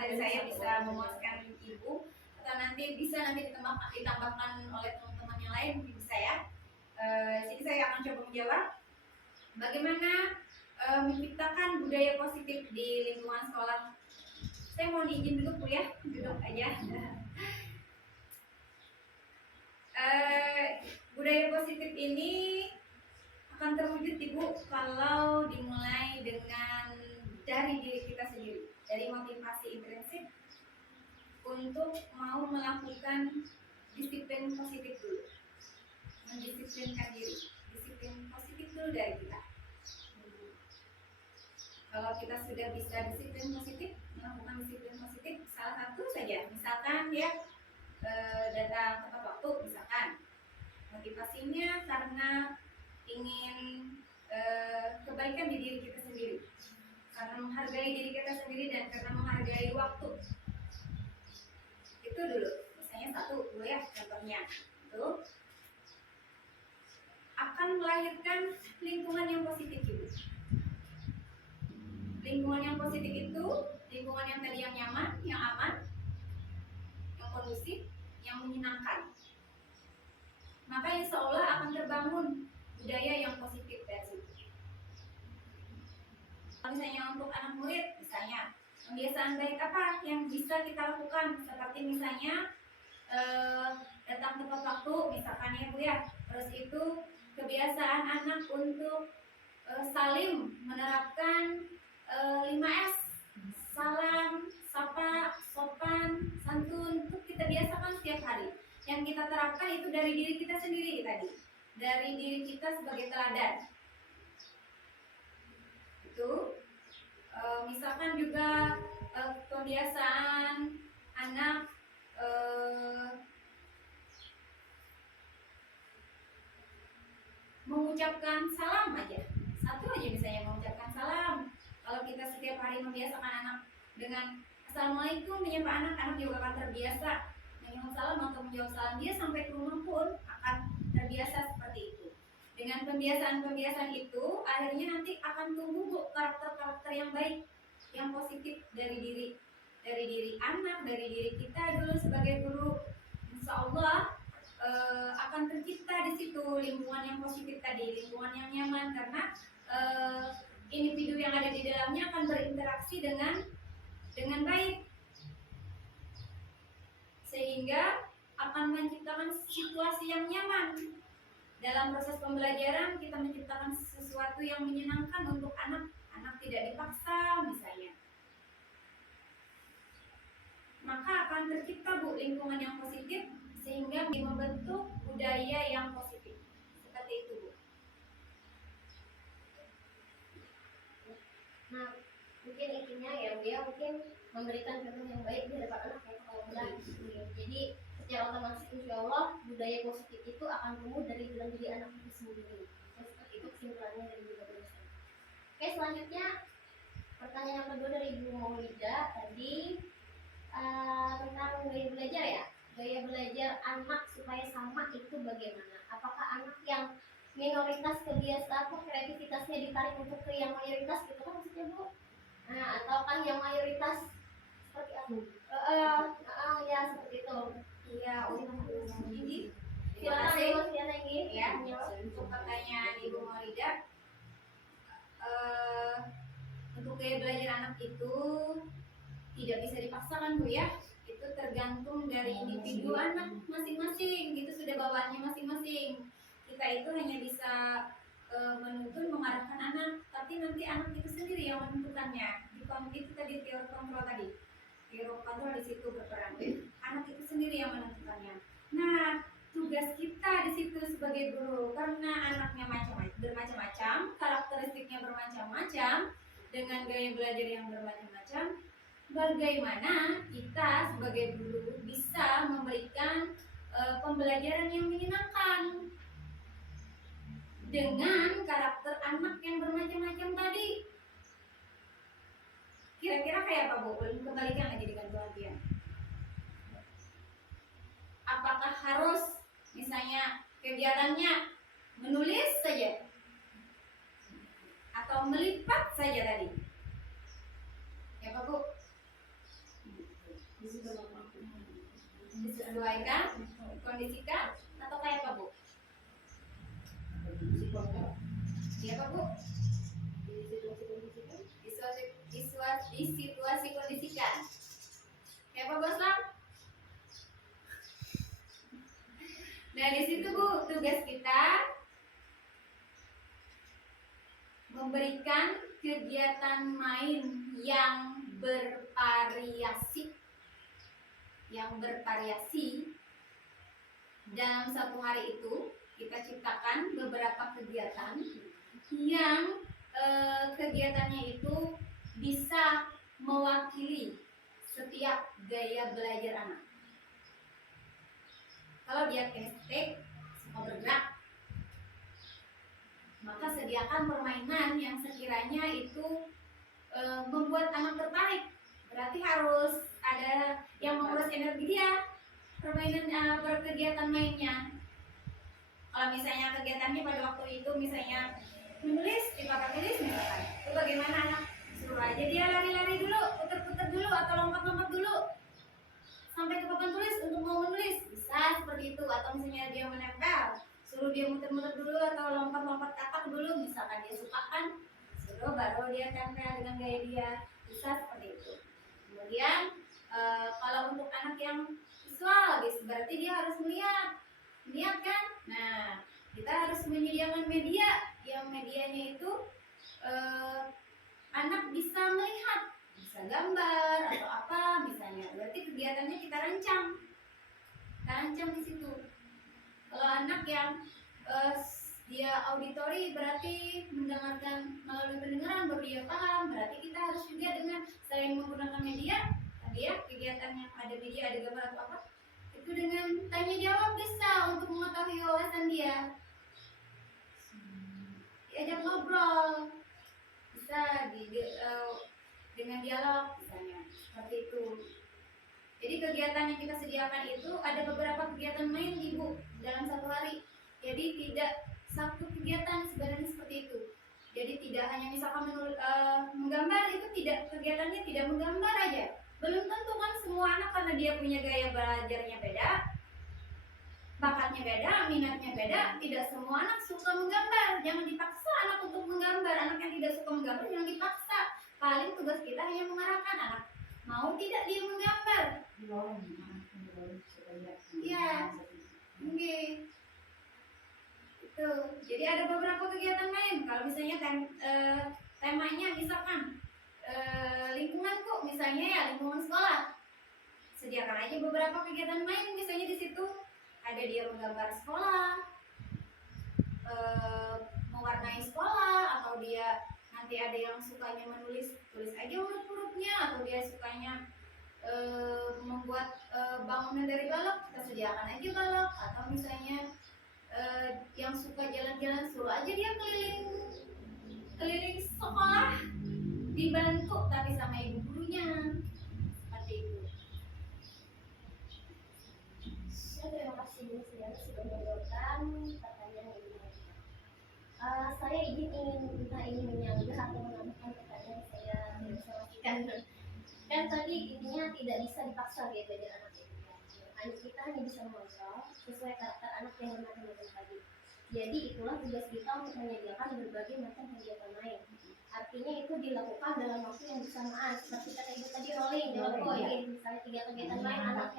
dari saya bisa memuaskan Ibu, atau nanti bisa ditambahkan oleh teman-teman yang lain, mungkin bisa ya. Sini saya akan coba menjawab bagaimana menciptakan budaya positif di lingkungan sekolah. Saya mau diizin duduk Bu ya, duduk aja. Budaya positif ini akan terwujud Ibu kalau dimulai dari diri kita sendiri, dari motivasi intrinsik untuk mau melakukan disiplin positif dulu, mendisiplinkan diri, disiplin positif dulu dari kita. Kalau kita sudah bisa disiplin positif, melakukan disiplin positif, salah satu saja, misalkan ya datang tepat waktu, misalkan motivasinya karena ingin kebaikan di diri kita sendiri, karena menghargai diri kita sendiri dan karena menghargai waktu. Itu dulu, misalnya satu dulu ya contohnya, itu akan melahirkan lingkungan yang positif itu. Lingkungan yang positif itu lingkungan yang tadi yang nyaman, yang aman, yang kondusif, yang menyenangkan. Maka insya Allah akan terbangun budaya yang positif dari situ. Misalnya untuk anak murid, misalnya kebiasaan baik apa yang bisa kita lakukan, seperti misalnya datang tepat waktu, misalkan ya Bu ya. Terus itu kebiasaan anak untuk saling menerapkan 5S, salam, sapa, sopan, santun, itu kita biasakan setiap hari. Yang kita terapkan itu dari diri kita sendiri tadi, dari diri kita sebagai teladan. Itu Misalkan juga kebiasaan anak mengucapkan salam aja, satu aja misalnya mengucapkan salam. Kalau kita setiap hari membiasakan anak dengan assalamualaikum, menyapa anak juga akan terbiasa menjawab salam atau menjawab salam. Dia sampai ke rumah pun akan terbiasa seperti itu. Dengan pembiasaan-pembiasaan itu, akhirnya nanti akan tumbuh Bu, karakter-karakter yang baik, yang positif dari diri anak, dari diri kita dulu sebagai guru. Insya Allah akan tercipta di situ lingkungan yang positif tadi, lingkungan yang nyaman, karena individu yang ada di dalamnya akan berinteraksi dengan baik, sehingga akan menciptakan situasi yang nyaman. Dalam proses pembelajaran kita menciptakan sesuatu yang menyenangkan untuk anak tidak dipaksa misalnya, maka akan tercipta Bu lingkungan yang positif, sehingga membentuk budaya yang positif. Seperti itu Bu. Nah, mungkin intinya ya dia mungkin memberikan contoh yang baik di hadapan anak ya kalau bilang. Jadi secara otomatis insya Allah budaya positif itu akan tumbuh dari dalam diri anak itu sendiri. Seperti itu kesimpulannya dari juga dosen. Oke, selanjutnya pertanyaan yang kedua dari Ibu Maulida tadi tentang gaya belajar ya. Gaya belajar anak supaya sama itu bagaimana? Apakah anak yang minoritas kebiasaan atau kreativitasnya ditarik untuk ke yang mayoritas gitu kan maksudnya Bu? Nah, atau kan yang mayoritas seperti apa? Ya seperti itu. Iya, untuk ini Silakan Bu Siana ini. ya untuk pertanyaan Ibu Maulida. Untuk gaya belajar anak itu tidak bisa dipaksakan Bu ya. Itu tergantung dari individu anak masing-masing, itu sudah bawaannya masing-masing. Kita itu hanya bisa menuntun, mengarahkan anak, tapi nanti anak itu sendiri yang menentukannya. Itu tadi teori kontrol tadi, teori kontrol di situ berperan. Anak itu sendiri yang menentukannya. Nah, tugas kita di situ sebagai guru, karena anaknya bermacam-macam, karakteristiknya bermacam-macam, dengan gaya belajar yang bermacam-macam, bagaimana kita sebagai guru bisa memberikan pembelajaran yang menyenangkan dengan karakter anak yang bermacam-macam tadi. Kira-kira kayak apa Bu? Kembalikan lagi dengan perhatian. Apakah harus misalnya kegiatannya menulis saja atau melipat saja tadi? Ya Pak Bu? Disesuaikan, kondisikan, atau kayak apa Bu? Iya Pak Bu? Situasi kondisikan. Kayak apa Boslam? Nah di situ Bu, tugas kita memberikan kegiatan main yang bervariasi. Dalam satu hari itu kita ciptakan beberapa kegiatan yang kegiatannya itu bisa mewakili setiap gaya belajar anak. Kalau dia kinestik, suka bergerak, maka sediakan permainan yang sekiranya itu membuat anak tertarik. Berarti harus ada yang menguras energi dia, permainan berkegiatan mainnya. Kalau misalnya kegiatannya pada waktu itu misalnya menulis di papan tulis misalkan, itu bagaimana anak? Suruh aja dia lari-lari dulu, putar-putar dulu, atau lompat-lompat dulu sampai ke papan tulis untuk mau menulis, bisa seperti itu. Atau misalnya dia menempel, suruh dia muter-muter dulu atau lompat-lompat katak dulu, misalkan dia suka kan, suruh baru dia tempel dengan gaya dia, bisa seperti itu. Kemudian kalau untuk anak yang visual, berarti dia harus melihat kan. Nah, kita harus menyediakan media yang medianya itu anak bisa melihat, bisa gambar atau apa misalnya. Berarti kegiatannya kita rancang di situ. Kalau anak yang dia auditori berarti mendengarkan melalui pendengaran baru dia paham. Berarti kita harus juga dengan selain menggunakan media tadi ya, kegiatan yang ada media, ada gambar atau apa, itu dengan tanya jawab bisa untuk mengetahui wawasan dia. Diajak ngobrol bisa dengan dialog misalnya seperti itu. Jadi kegiatan yang kita sediakan itu ada beberapa kegiatan main Ibu dalam satu hari. Jadi tidak satu kegiatan sebenarnya seperti itu. Jadi tidak hanya misalkan menggambar itu tidak, kegiatannya tidak menggambar aja. Belum tentu kan semua anak karena dia punya gaya belajarnya beda, bakatnya beda, minatnya beda. Tidak semua anak suka menggambar. Jangan dipaksa anak untuk menggambar. Anak yang tidak suka menggambar jangan dipaksa. Paling tugas kita hanya mengarahkan anak. Mau tidak dia menggambar? Iya. Oke. Itu. Jadi ada beberapa kegiatan lain. Kalau misalnya temanya misalkan lingkungan kok, misalnya ya lingkungan sekolah. Sediakan aja beberapa kegiatan lain, misalnya di situ ada dia menggambar sekolah, mewarnai sekolah, atau dia nanti ada yang sukanya menulis, tulis aja huruf-hurufnya, atau dia sukanya membuat bangunan dari balok, kita sediakan aja balok. Atau misalnya yang suka jalan-jalan, suruh aja dia keliling sekolah, dibantu tapi sama ibu gurunya, seperti itu. Terima kasih Bu Siana sudah menjawabkan pertanyaan Ibu. Saya ingin menyangga atau menambahkan pertanyaan saya bisa lakukan. Kan tadi intinya tidak bisa dipaksa ya belajar anak itu. Anak kita hanya bisa mengontrol sesuai karakter anak yang bermacam-macam tadi. Jadi itulah tugas kita untuk menyediakan berbagai macam kegiatan main. Artinya itu dilakukan dalam waktu yang bersamaan. Seperti kata Ibu tadi rolling, misalnya 3 kegiatan main anak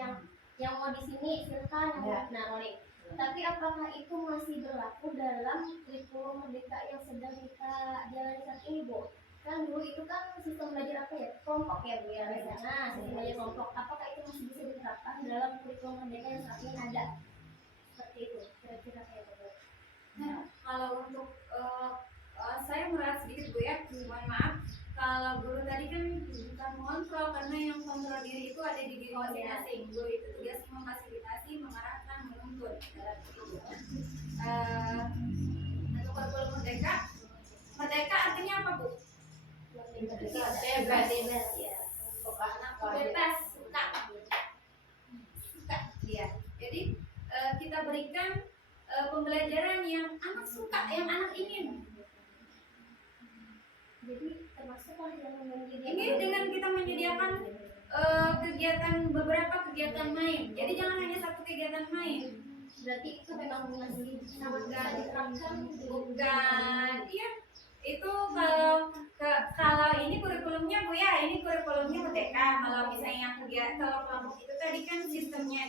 yang mau di sini silakan, nah rolling. Tapi apakah itu masih berlaku dalam kurikulum merdeka yang sedang kita jalani saat ini, Bu? Kan dulu itu kan sistem belajar apa ya? Kelompok ya, Bu ya. Nah, sistem belajar kelompok. Apakah itu masih bisa diterapkan dalam kurikulum merdeka yang saat ini ada? Seperti itu, kira-kira kayak gitu. Nah, kalau untuk saya merasa sedikit Bu ya, mohon maaf. Kalau guru tadi kan bukan mengontrol, karena yang kontrol diri itu ada di diri masing-masing. Guru itu tugasnya memfasilitasi, mengarahkan, menuntun dalam itu. Untuk kurikulum merdeka artinya apa Bu? Bebas ya. Bebas, suka dia. Jadi kita berikan pembelajaran yang anak suka, yang anak ingin. Jadi termasuk kalau yang menyediakan Ini dengan kita menyediakan beberapa kegiatan main. Jadi jangan hanya satu kegiatan main. berarti itu memang masih sangat gak diterapkan. Bukan, iya. Itu kalau ini kurikulumnya Bu ya, ini kurikulumnya merdeka. Kalau misalnya kegiatan, kalau kelompok itu tadi kan sistemnya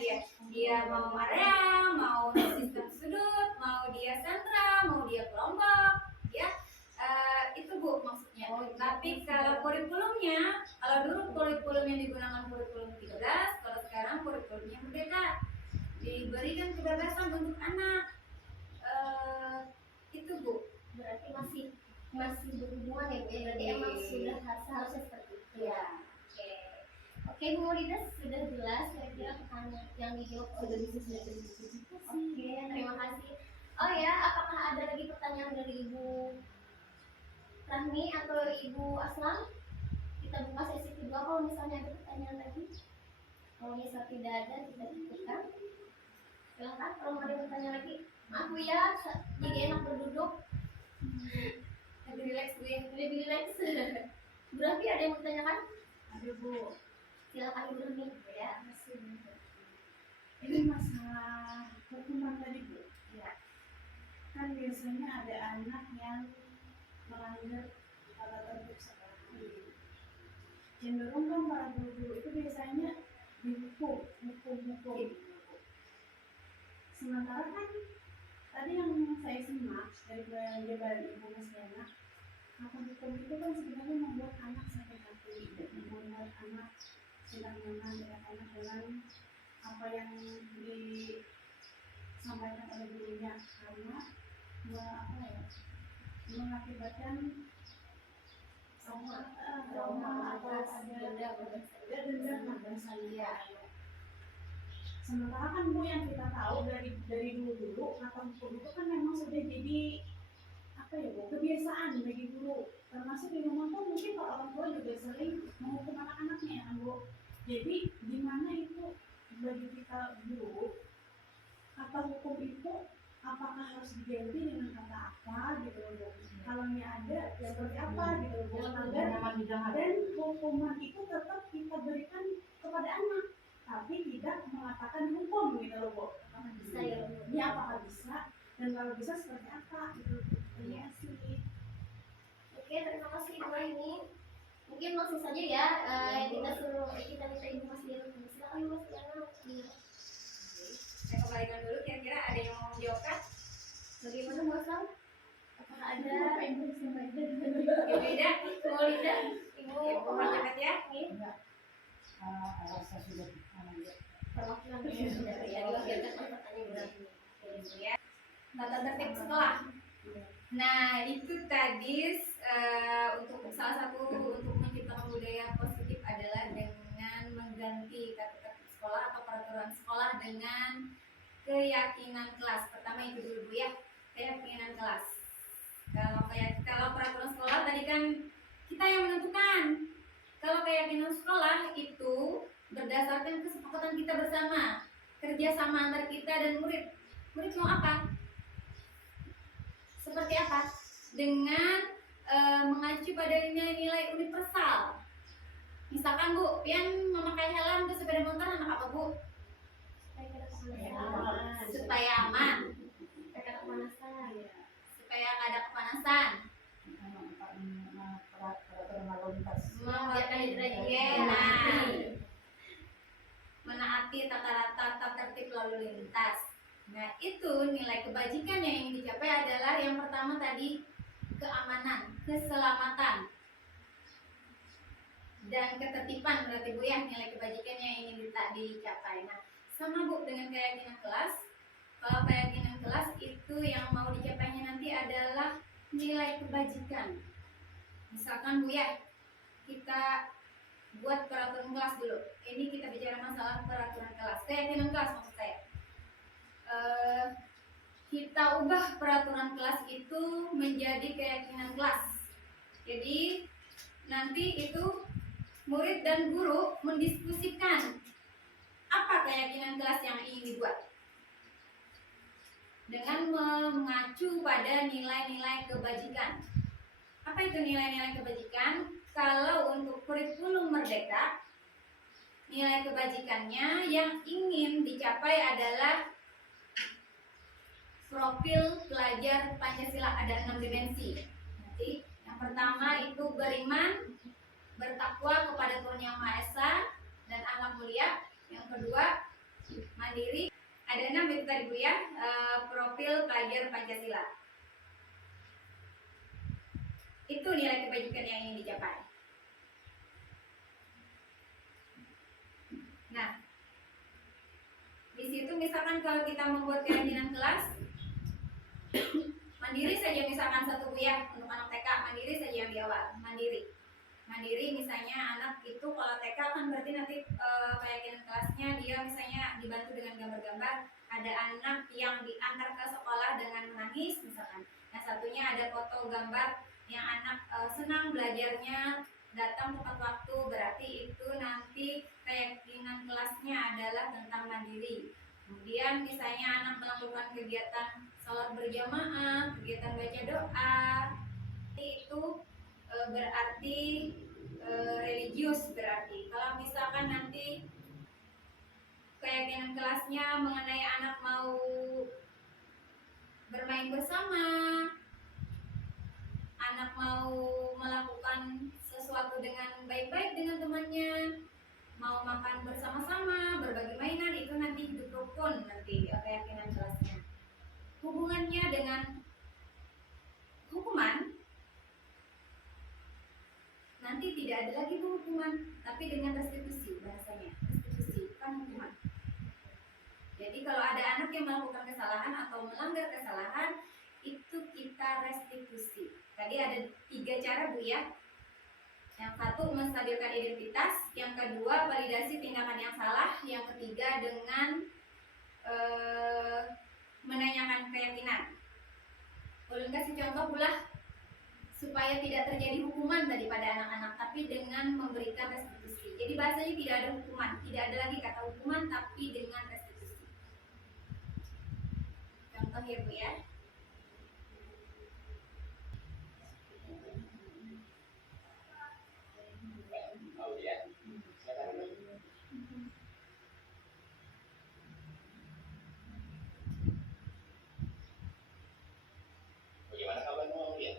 dia mau area, mau sistem sudut, mau dia sentra, mau dia kelompok, ya. Itu Bu maksudnya. Tapi kalau kurikulumnya, kalau dulu kurikulum yang digunakan kurikulum 13, kalau sekarang kurikulumnya merdeka. Diberikan kebebasan untuk anak. Itu Bu. Berarti masih berhubungan ya Bu ya. Berarti emang sudah seharusnya seperti itu. Ya. Oke Bu Muridas, sudah jelas kira-kira pertanyaan yang dijawab sudah sudah. Oke, terima kasih. Oh ya, apakah ada lagi pertanyaan dari Ibu Rahmi atau Ibu Aslam? Kita buka sesi kedua kalau misalnya ada pertanyaan lagi. Kalau misal tidak ada, kita cukupkan. Silahkan kalau mau ada pertanyaan lagi. Maaf Bu ya, jadi enak berduduk. Lebih rileks Bu ya. Lebih rileks. Bu Rahmi ada yang mau ditanyakan? Ada Bu, Silakan Ibu Rahmi ya. Ini masalah hukuman tadi Bu. ya, Kan biasanya ada anak yang melanggar peraturan sekolah. Cenderung kan para guru itu biasanya dihukum. Sementara kan tadi yang saya simak dari penjelasan Ibu Masliana, akan hukum itu kan sebenarnya membuat anak sakit hati, membuat anak tidak nyaman dengan anak dengan apa yang disampaikan oleh gurunya, karena apa ya, mengakibatkan Trauma. trauma atau ada dendam bahasanya. Sementara kan Bu yang kita tahu dari dulu kata hukum itu kan memang sudah jadi apa ya Bu, kebiasaan bagi guru, termasuk di rumah tuh mungkin kalau orang tua juga sering menghukum anak-anaknya ya kan Bu. Jadi gimana itu bagi kita guru, kata hukum itu apakah harus diganti dengan kata apa gitu loh Bu? Kalau ada ya seperti apa gitu loh Bu, agar dan hukuman itu tetap kita berikan kepada anak, tapi tidak mengatakan hukum gitu loh Bu. Apakah bisa ya Bu? Ya apakah bisa, dan kalau bisa seperti apa gitu. Terima kasih. Oke, terima kasih Ibu ini. Mungkin langsung saja ya kita minta Ibu Mas Diana. Silakan Ibu Mas Diana. Saya kembalikan dulu, kira-kira ada yang mau menjawabkan? Bagaimana Mbak Sam? Apakah ada Apa Inggris yang baik dan Ibu Ida, Ibu Lida? Ibu Ibu menjawab ya? Saya sudah Perwakilan dari diwakilkan oleh pertanyaan berarti. Ya. Tata tertib sekolah. Nah, itu tadi untuk salah satu untuk menciptakan budaya positif adalah dengan mengganti tata tertib sekolah atau peraturan sekolah dengan keyakinan kelas. Pertama itu dulu Bu ya, keyakinan kelas. Kalau peraturan sekolah tadi kan kita yang menentukan. Kalau keyakinan sekolah itu berdasarkan kesepakatan kita bersama, kerjasama antar kita dan murid. Murid mau apa? Seperti apa? Dengan mengacu pada nilai-nilai universal. Misalkan Bu, Pian memakai helm ke sepeda motor anak apa Bu? Supaya aman, supaya nggak ada kepanasan, menaati tata tertib lalu lintas. Nah, itu nilai kebajikan yang ingin dicapai adalah yang pertama tadi keamanan, keselamatan, dan ketertiban berarti Bu ya, nilai kebajikan yang ingin dicapai. Nah, sama Bu dengan keyakinan kelas. Kalau keyakinan kelas itu yang mau dicapainya nanti adalah nilai kebajikan. Misalkan Bu ya, kita buat peraturan kelas dulu. Ini kita bicara masalah peraturan kelas, keyakinan kelas maksud saya. Kita ubah peraturan kelas itu menjadi keyakinan kelas. Jadi nanti itu murid dan guru mendiskusikan apa keyakinan kelas yang ingin dibuat dengan mengacu pada nilai-nilai kebajikan. Apa itu nilai-nilai kebajikan? Kalau untuk kurikulum merdeka, nilai kebajikannya yang ingin dicapai adalah profil pelajar Pancasila, ada 6 dimensi. Nanti yang pertama itu beriman, bertakwa kepada Tuhan Yang Maha Esa dan akhlak mulia. Yang kedua mandiri. Ada 6 itu tadi Bu ya, profil pelajar Pancasila. Itu nilai kebajikan yang ingin dicapai. Nah, di situ misalkan kalau kita membuat keyakinan kelas, mandiri saja misalkan satu Bu ya, untuk anak TK mandiri saja yang di awal, mandiri misalnya anak itu kalau TK kan berarti nanti keyakinan kelasnya dia misalnya dibantu dengan gambar-gambar, ada anak yang diantar ke sekolah dengan menangis misalkan, yang satunya ada foto gambar yang anak senang belajarnya, datang tepat waktu, berarti itu nanti keyakinan kelasnya adalah tentang mandiri. Kemudian misalnya anak melakukan kegiatan sholat berjamaah, kegiatan baca doa, itu berarti religius berarti. Kalau misalkan nanti keyakinan kelasnya mengenai anak mau bermain bersama, anak mau melakukan sesuatu dengan baik-baik dengan temannya, mau makan bersama-sama, berbagi mainan, itu nanti hidup rukun nanti keyakinan kelasnya. Hubungannya dengan hukuman nanti tidak ada lagi hukuman, tapi dengan restitusi bahasanya, restitusi bukan hukuman. Jadi kalau ada anak yang melakukan kesalahan atau melanggar kesalahan, itu kita restitusi. Tadi ada 3 cara Bu ya. Yang satu menstabilkan identitas, yang kedua validasi tindakan yang salah, yang ketiga dengan menanyakan keyakinan. Ulun kasih contoh pula supaya tidak terjadi hukuman daripada anak-anak, tapi dengan memberikan restitusi. Jadi bahasanya tidak ada hukuman, tidak ada lagi kata hukuman, tapi dengan restitusi. Contoh ya Bu ya. Bagaimana kabarmu Aulia?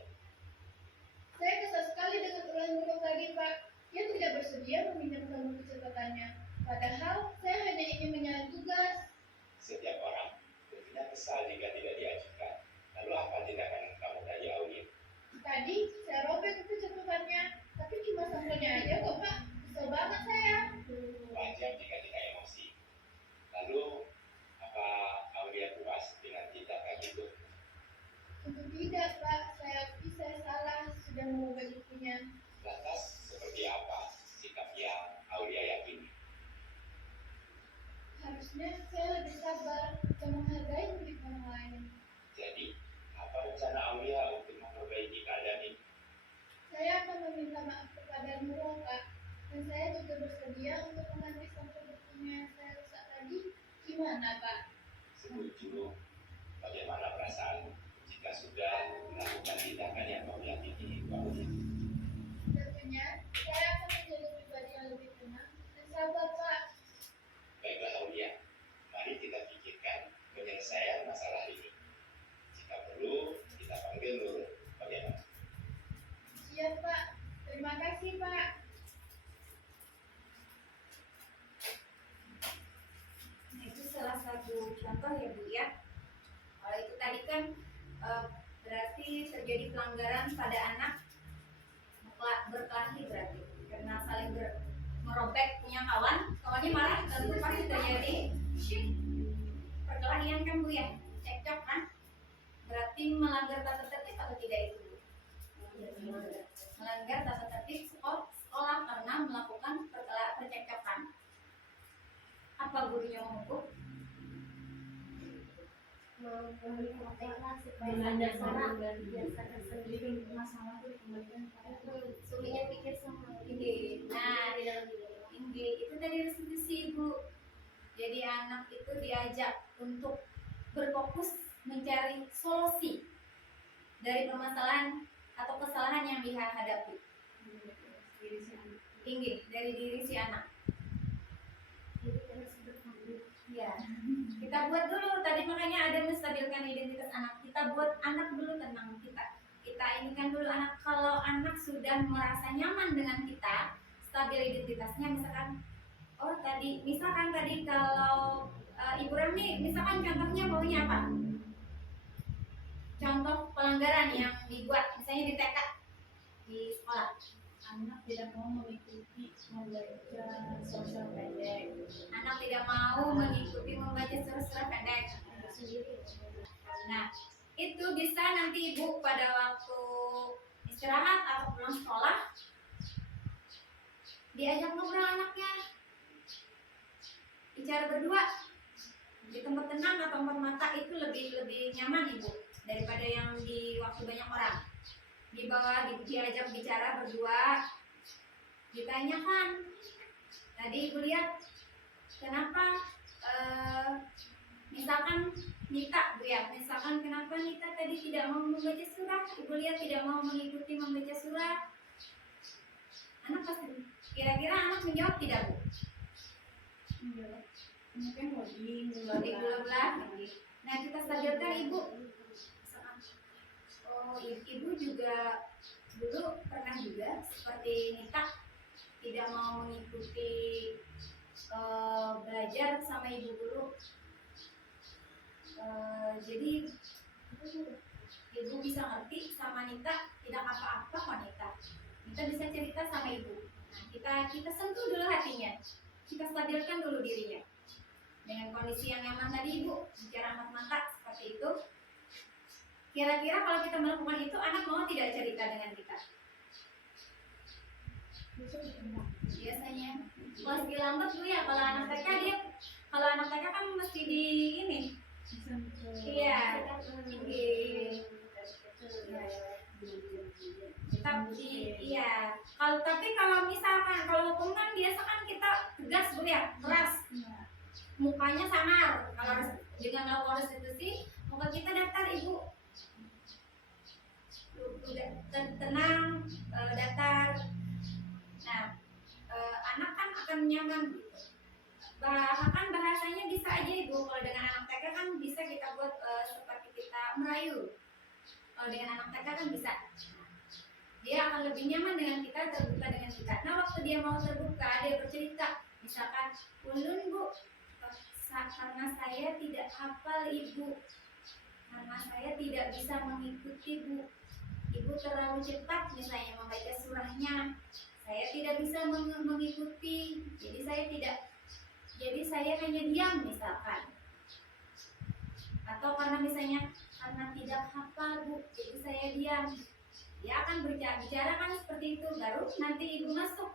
Saya kesal sekali dengan ulah guru tadi, Pak. Dia tidak bersedia meminjamkan buku catatannya. Padahal saya hanya ingin menyalin tugas. Setiap orang tentunya kesal jika tidak diajukan. Lalu apa tindakan kamu tadi Aulia? Tadi saya robek buku catatannya, tapi cuma sampelnya aja kok, Pak. Kesel banget saya. Wajar jika kita emosi. Lalu apa Aulia puas dengan tindakan itu? Tentu tidak, Pak. Saya akui saya salah sudah mengubah bukunya. Lantas seperti apa sikap yang Aulia yakini? Harusnya saya lebih sabar dan menghargai milik orang lain. Jadi, apa rencana Aulia untuk memperbaiki keadaan ini? Saya akan meminta maaf kepada Nurul, Pak. Dan saya juga bersedia untuk mengganti sampel bukunya yang saya rusak tadi. Gimana, Pak? Setuju. Bagaimana perasaanmu jika sudah melakukan tindakan yang kamu yakini itu Aulia? Tentunya, saya akan menjadi pribadi yang lebih tenang dan sabar, Pak. Baiklah Aulia, mari kita pikirkan penyelesaian masalah ini. Jika perlu, kita panggil Nurul. Bagaimana? Siap, Pak. Terima kasih, Pak. Nah, itu salah satu contoh ya Bu ya. Kalau itu tadi kan berarti terjadi pelanggaran pada anak berkelahi berarti karena saling merobek punya kawannya marah, tentu pasti terjadi perkelahian kan Bu ya, cekcok kan, berarti melanggar tata tertib atau tidak itu Bu? Melanggar tata tertib sekolah karena melakukan percekcokan. Apa gurunya menghukum? Memberi konteks supaya Belajar sana sama biasakan sendiri. masalah itu dikembalikan pada Sulinya pikir sama Ide. Nah, di dalam diri. itu tadi restitusi Ibu. Jadi anak itu diajak untuk berfokus mencari solusi dari permasalahan atau kesalahan yang dia hadapi. Tinggi dari diri si anak. Jadi kita sebut mandiri. Ya, kita buat dulu. Tadi makanya ada menstabilkan identitas anak. Kita buat anak dulu tenang. Kita ini kan dulu anak. Kalau anak sudah merasa nyaman dengan kita, stabil identitasnya, misalkan tadi kalau Ibu Rami, misalkan contohnya maunya apa? Contoh pelanggaran yang dibuat, misalnya di TK di sekolah. anak tidak mau mengikuti membaca sosial pendek. Anak tidak mau mengikuti membaca surat-surat pendek. Nah, itu bisa nanti Ibu pada waktu istirahat atau pulang sekolah diajak ngobrol anaknya, bicara berdua di tempat tenang atau tempat mata, itu lebih nyaman Ibu daripada yang di waktu banyak orang. Di bawah diajak bicara berdua, ditanyakan, tadi Ibu lihat kenapa misalkan Nita Bu ya, misalkan kenapa Nita tadi tidak mau membaca surat, Ibu lihat tidak mau mengikuti membaca surat, anak pasti kira-kira anak menjawab tidak Bu? Mungkin hobi Diulang-ulang. Nah, kita stabilkan Ibu. Oh, Ibu juga dulu pernah juga seperti Nita tidak mau mengikuti belajar sama Ibu dulu. Jadi Ibu bisa ngerti sama Nita tidak apa-apa kok Nita. Nita bisa cerita sama Ibu. Nah, kita sentuh dulu hatinya. Kita stabilkan dulu dirinya. Dengan kondisi yang nyaman tadi Ibu bicara mata-mata seperti itu. Kira-kira kalau kita melakukan itu, anak mau tidak cerita dengan kita? Biasanya kalau segi lambat Bu ya, kalau anak TK kan mesti di ini. Iya. Iya. Tapi kalau misalkan kalau hukum kan biasa kan kita tegas Bu ya, keras. Mukanya samar. Kalau dengan melakukan restitusi, muka kita datar Ibu. Tenang, datar. Nah, anak kan akan nyaman. Bahkan bahasanya bisa aja Ibu. Kalau dengan anak TK kan bisa kita buat seperti kita merayu. Kalau dengan anak TK kan bisa. Dia akan lebih nyaman dengan kita, terbuka dengan kita. Nah, waktu dia mau terbuka, dia bercerita. Misalkan, ulun Bu, karena saya tidak hafal Ibu. Karena saya tidak bisa mengikuti Bu. Ibu terlalu cepat misalnya membaca surahnya. Saya tidak bisa mengikuti. Jadi saya hanya diam misalkan. Atau karena misalnya karena tidak hafal Bu, jadi saya diam. Dia akan bicara kan seperti itu, baru nanti Ibu masuk.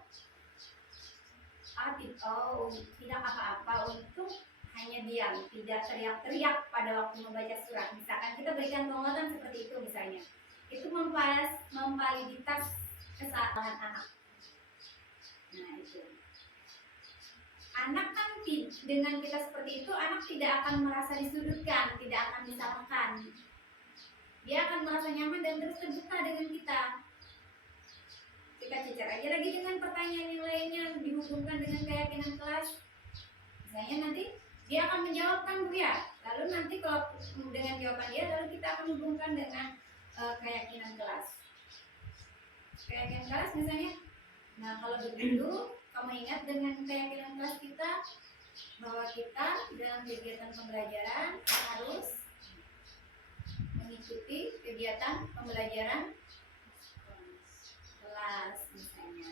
Tidak apa-apa, untuk hanya diam, tidak teriak-teriak pada waktu membaca surah. Misalkan kita berikan penguatan seperti itu misalnya. Itu memvaliditas kesalahan anak. Nah itu. Anak kan dengan kita seperti itu, anak tidak akan merasa disudutkan, tidak akan disalahkan. Dia akan merasa nyaman dan terus terbuka dengan kita. Kita cecer aja lagi dengan pertanyaan yang lainnya, dihubungkan dengan keyakinan kelas. Misalnya nanti dia akan menjawabkan Bu ya. Lalu nanti kalau dengan jawaban dia, lalu kita akan hubungkan dengan keyakinan kelas. Keyakinan kelas misalnya. Nah kalau begitu, kamu ingat dengan keyakinan kelas kita bahwa kita dalam kegiatan pembelajaran harus mengikuti kegiatan pembelajaran kelas misalnya.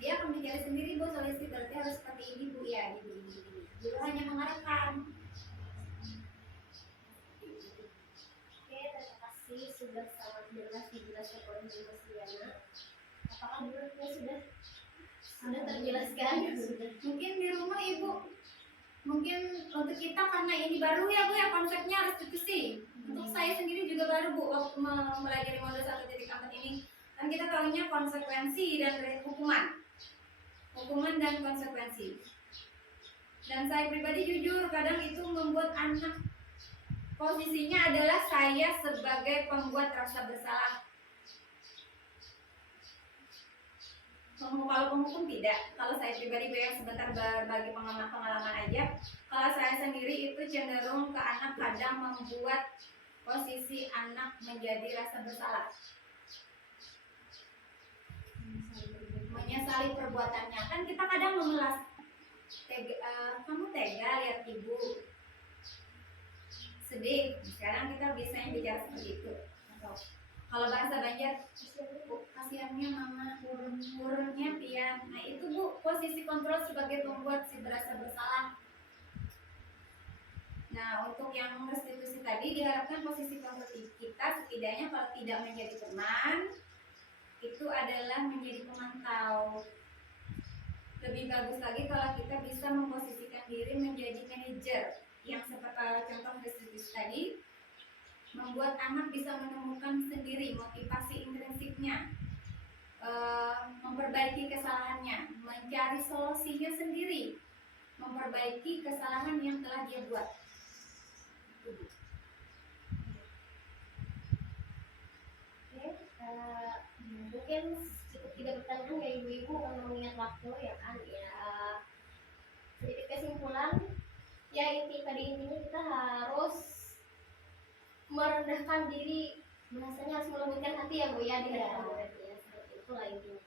Dia akan mencari sendiri Bu, solusi berarti harus seperti ini Bu ya, Guru hanya mengarahkan. Oke, terima kasih sudah sangat jelas dijelaskan oleh Bu Masliana. Apakah menurutnya sudah terjelaskan? Mungkin di rumah Ibu, mungkin untuk kita karena ini baru ya Bu ya, konsepnya restitusi. Untuk saya sendiri juga baru Bu, waktu mempelajari modul 1.4 ini. Kan kita tahunya konsekuensi dan hukuman dan konsekuensi. Dan saya pribadi jujur kadang itu membuat anak, posisinya adalah saya sebagai pembuat rasa bersalah. Kalau penghukum tidak. Kalau saya pribadi sebentar berbagi pengalaman aja. Kalau saya sendiri itu cenderung ke anak kadang membuat posisi anak menjadi rasa bersalah, menyesali perbuatannya. Kan kita kadang memelas, kamu tega lihat Ibu sedih. Sekarang kita biasanya bicara seperti itu. Kalau bahasa Banjar, kasihannya mama, urunnya pian. Nah itu Bu, posisi kontrol sebagai pembuat si berasa bersalah. Nah untuk yang restitusi tadi diharapkan posisi kontrol kita setidaknya kalau tidak menjadi teman, itu adalah menjadi pemantau. Lebih bagus lagi kalau kita bisa memposisikan diri menjadi manajer, yang seperti contoh restitusi tadi, membuat anak bisa menemukan sendiri motivasi intrinsiknya, memperbaiki kesalahannya, mencari solusinya sendiri, memperbaiki kesalahan yang telah dia buat. Oke, mungkin cukup 3 pertanyaan ya Ibu-Ibu karena mengingat waktu ya kan. Ya, sedikit kesimpulan. Ya intinya kita harus merendahkan diri, bahasanya harus melembutkan hati ya Bu ya di hadapan murid ya, seperti itulah intinya.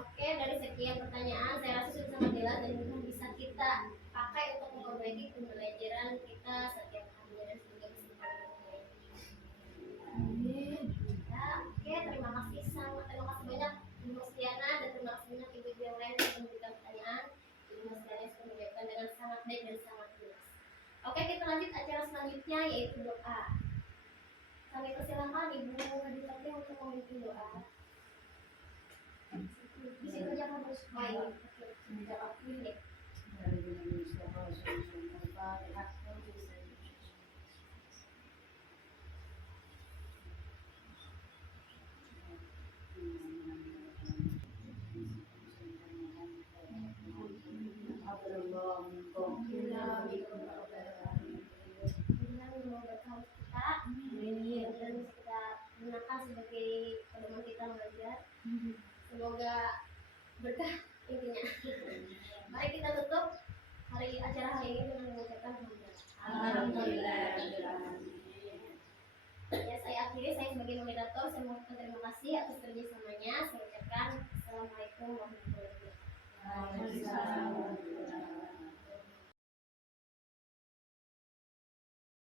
Oke, dari sekian pertanyaan saya rasa sudah sangat jelas dan mungkin bisa kita pakai untuk memperbaiki pembelajaran kita setiap harinya dan semoga bisa diperbaiki. Ya, oke, terima kasih banyak Ibu Masliana dan terima kasih banyak ibu yang lain yang memberikan pertanyaan. Ibu Masliana sudah menjawabkan dengan sangat baik dan sangat jelas. Oke, kita lanjut acara selanjutnya yaitu doa. Kami persilahkan Ibu Hadi Fatih untuk memimpin doa. Bisa kerja kamu supaya menjawab ini. Dan kita gunakan sebagai pedoman kita mengajar. Semoga berkah intinya. Mari kita tutup acara hari ini dengan mengucapkan Alhamdulillah. Ya, saya akhiri, saya sebagai moderator, saya mengucapkan terima kasih atas kerjasamanya. Saya ucapkan Assalamualaikum warahmatullahi wabarakatuh. Waalaikumsalam.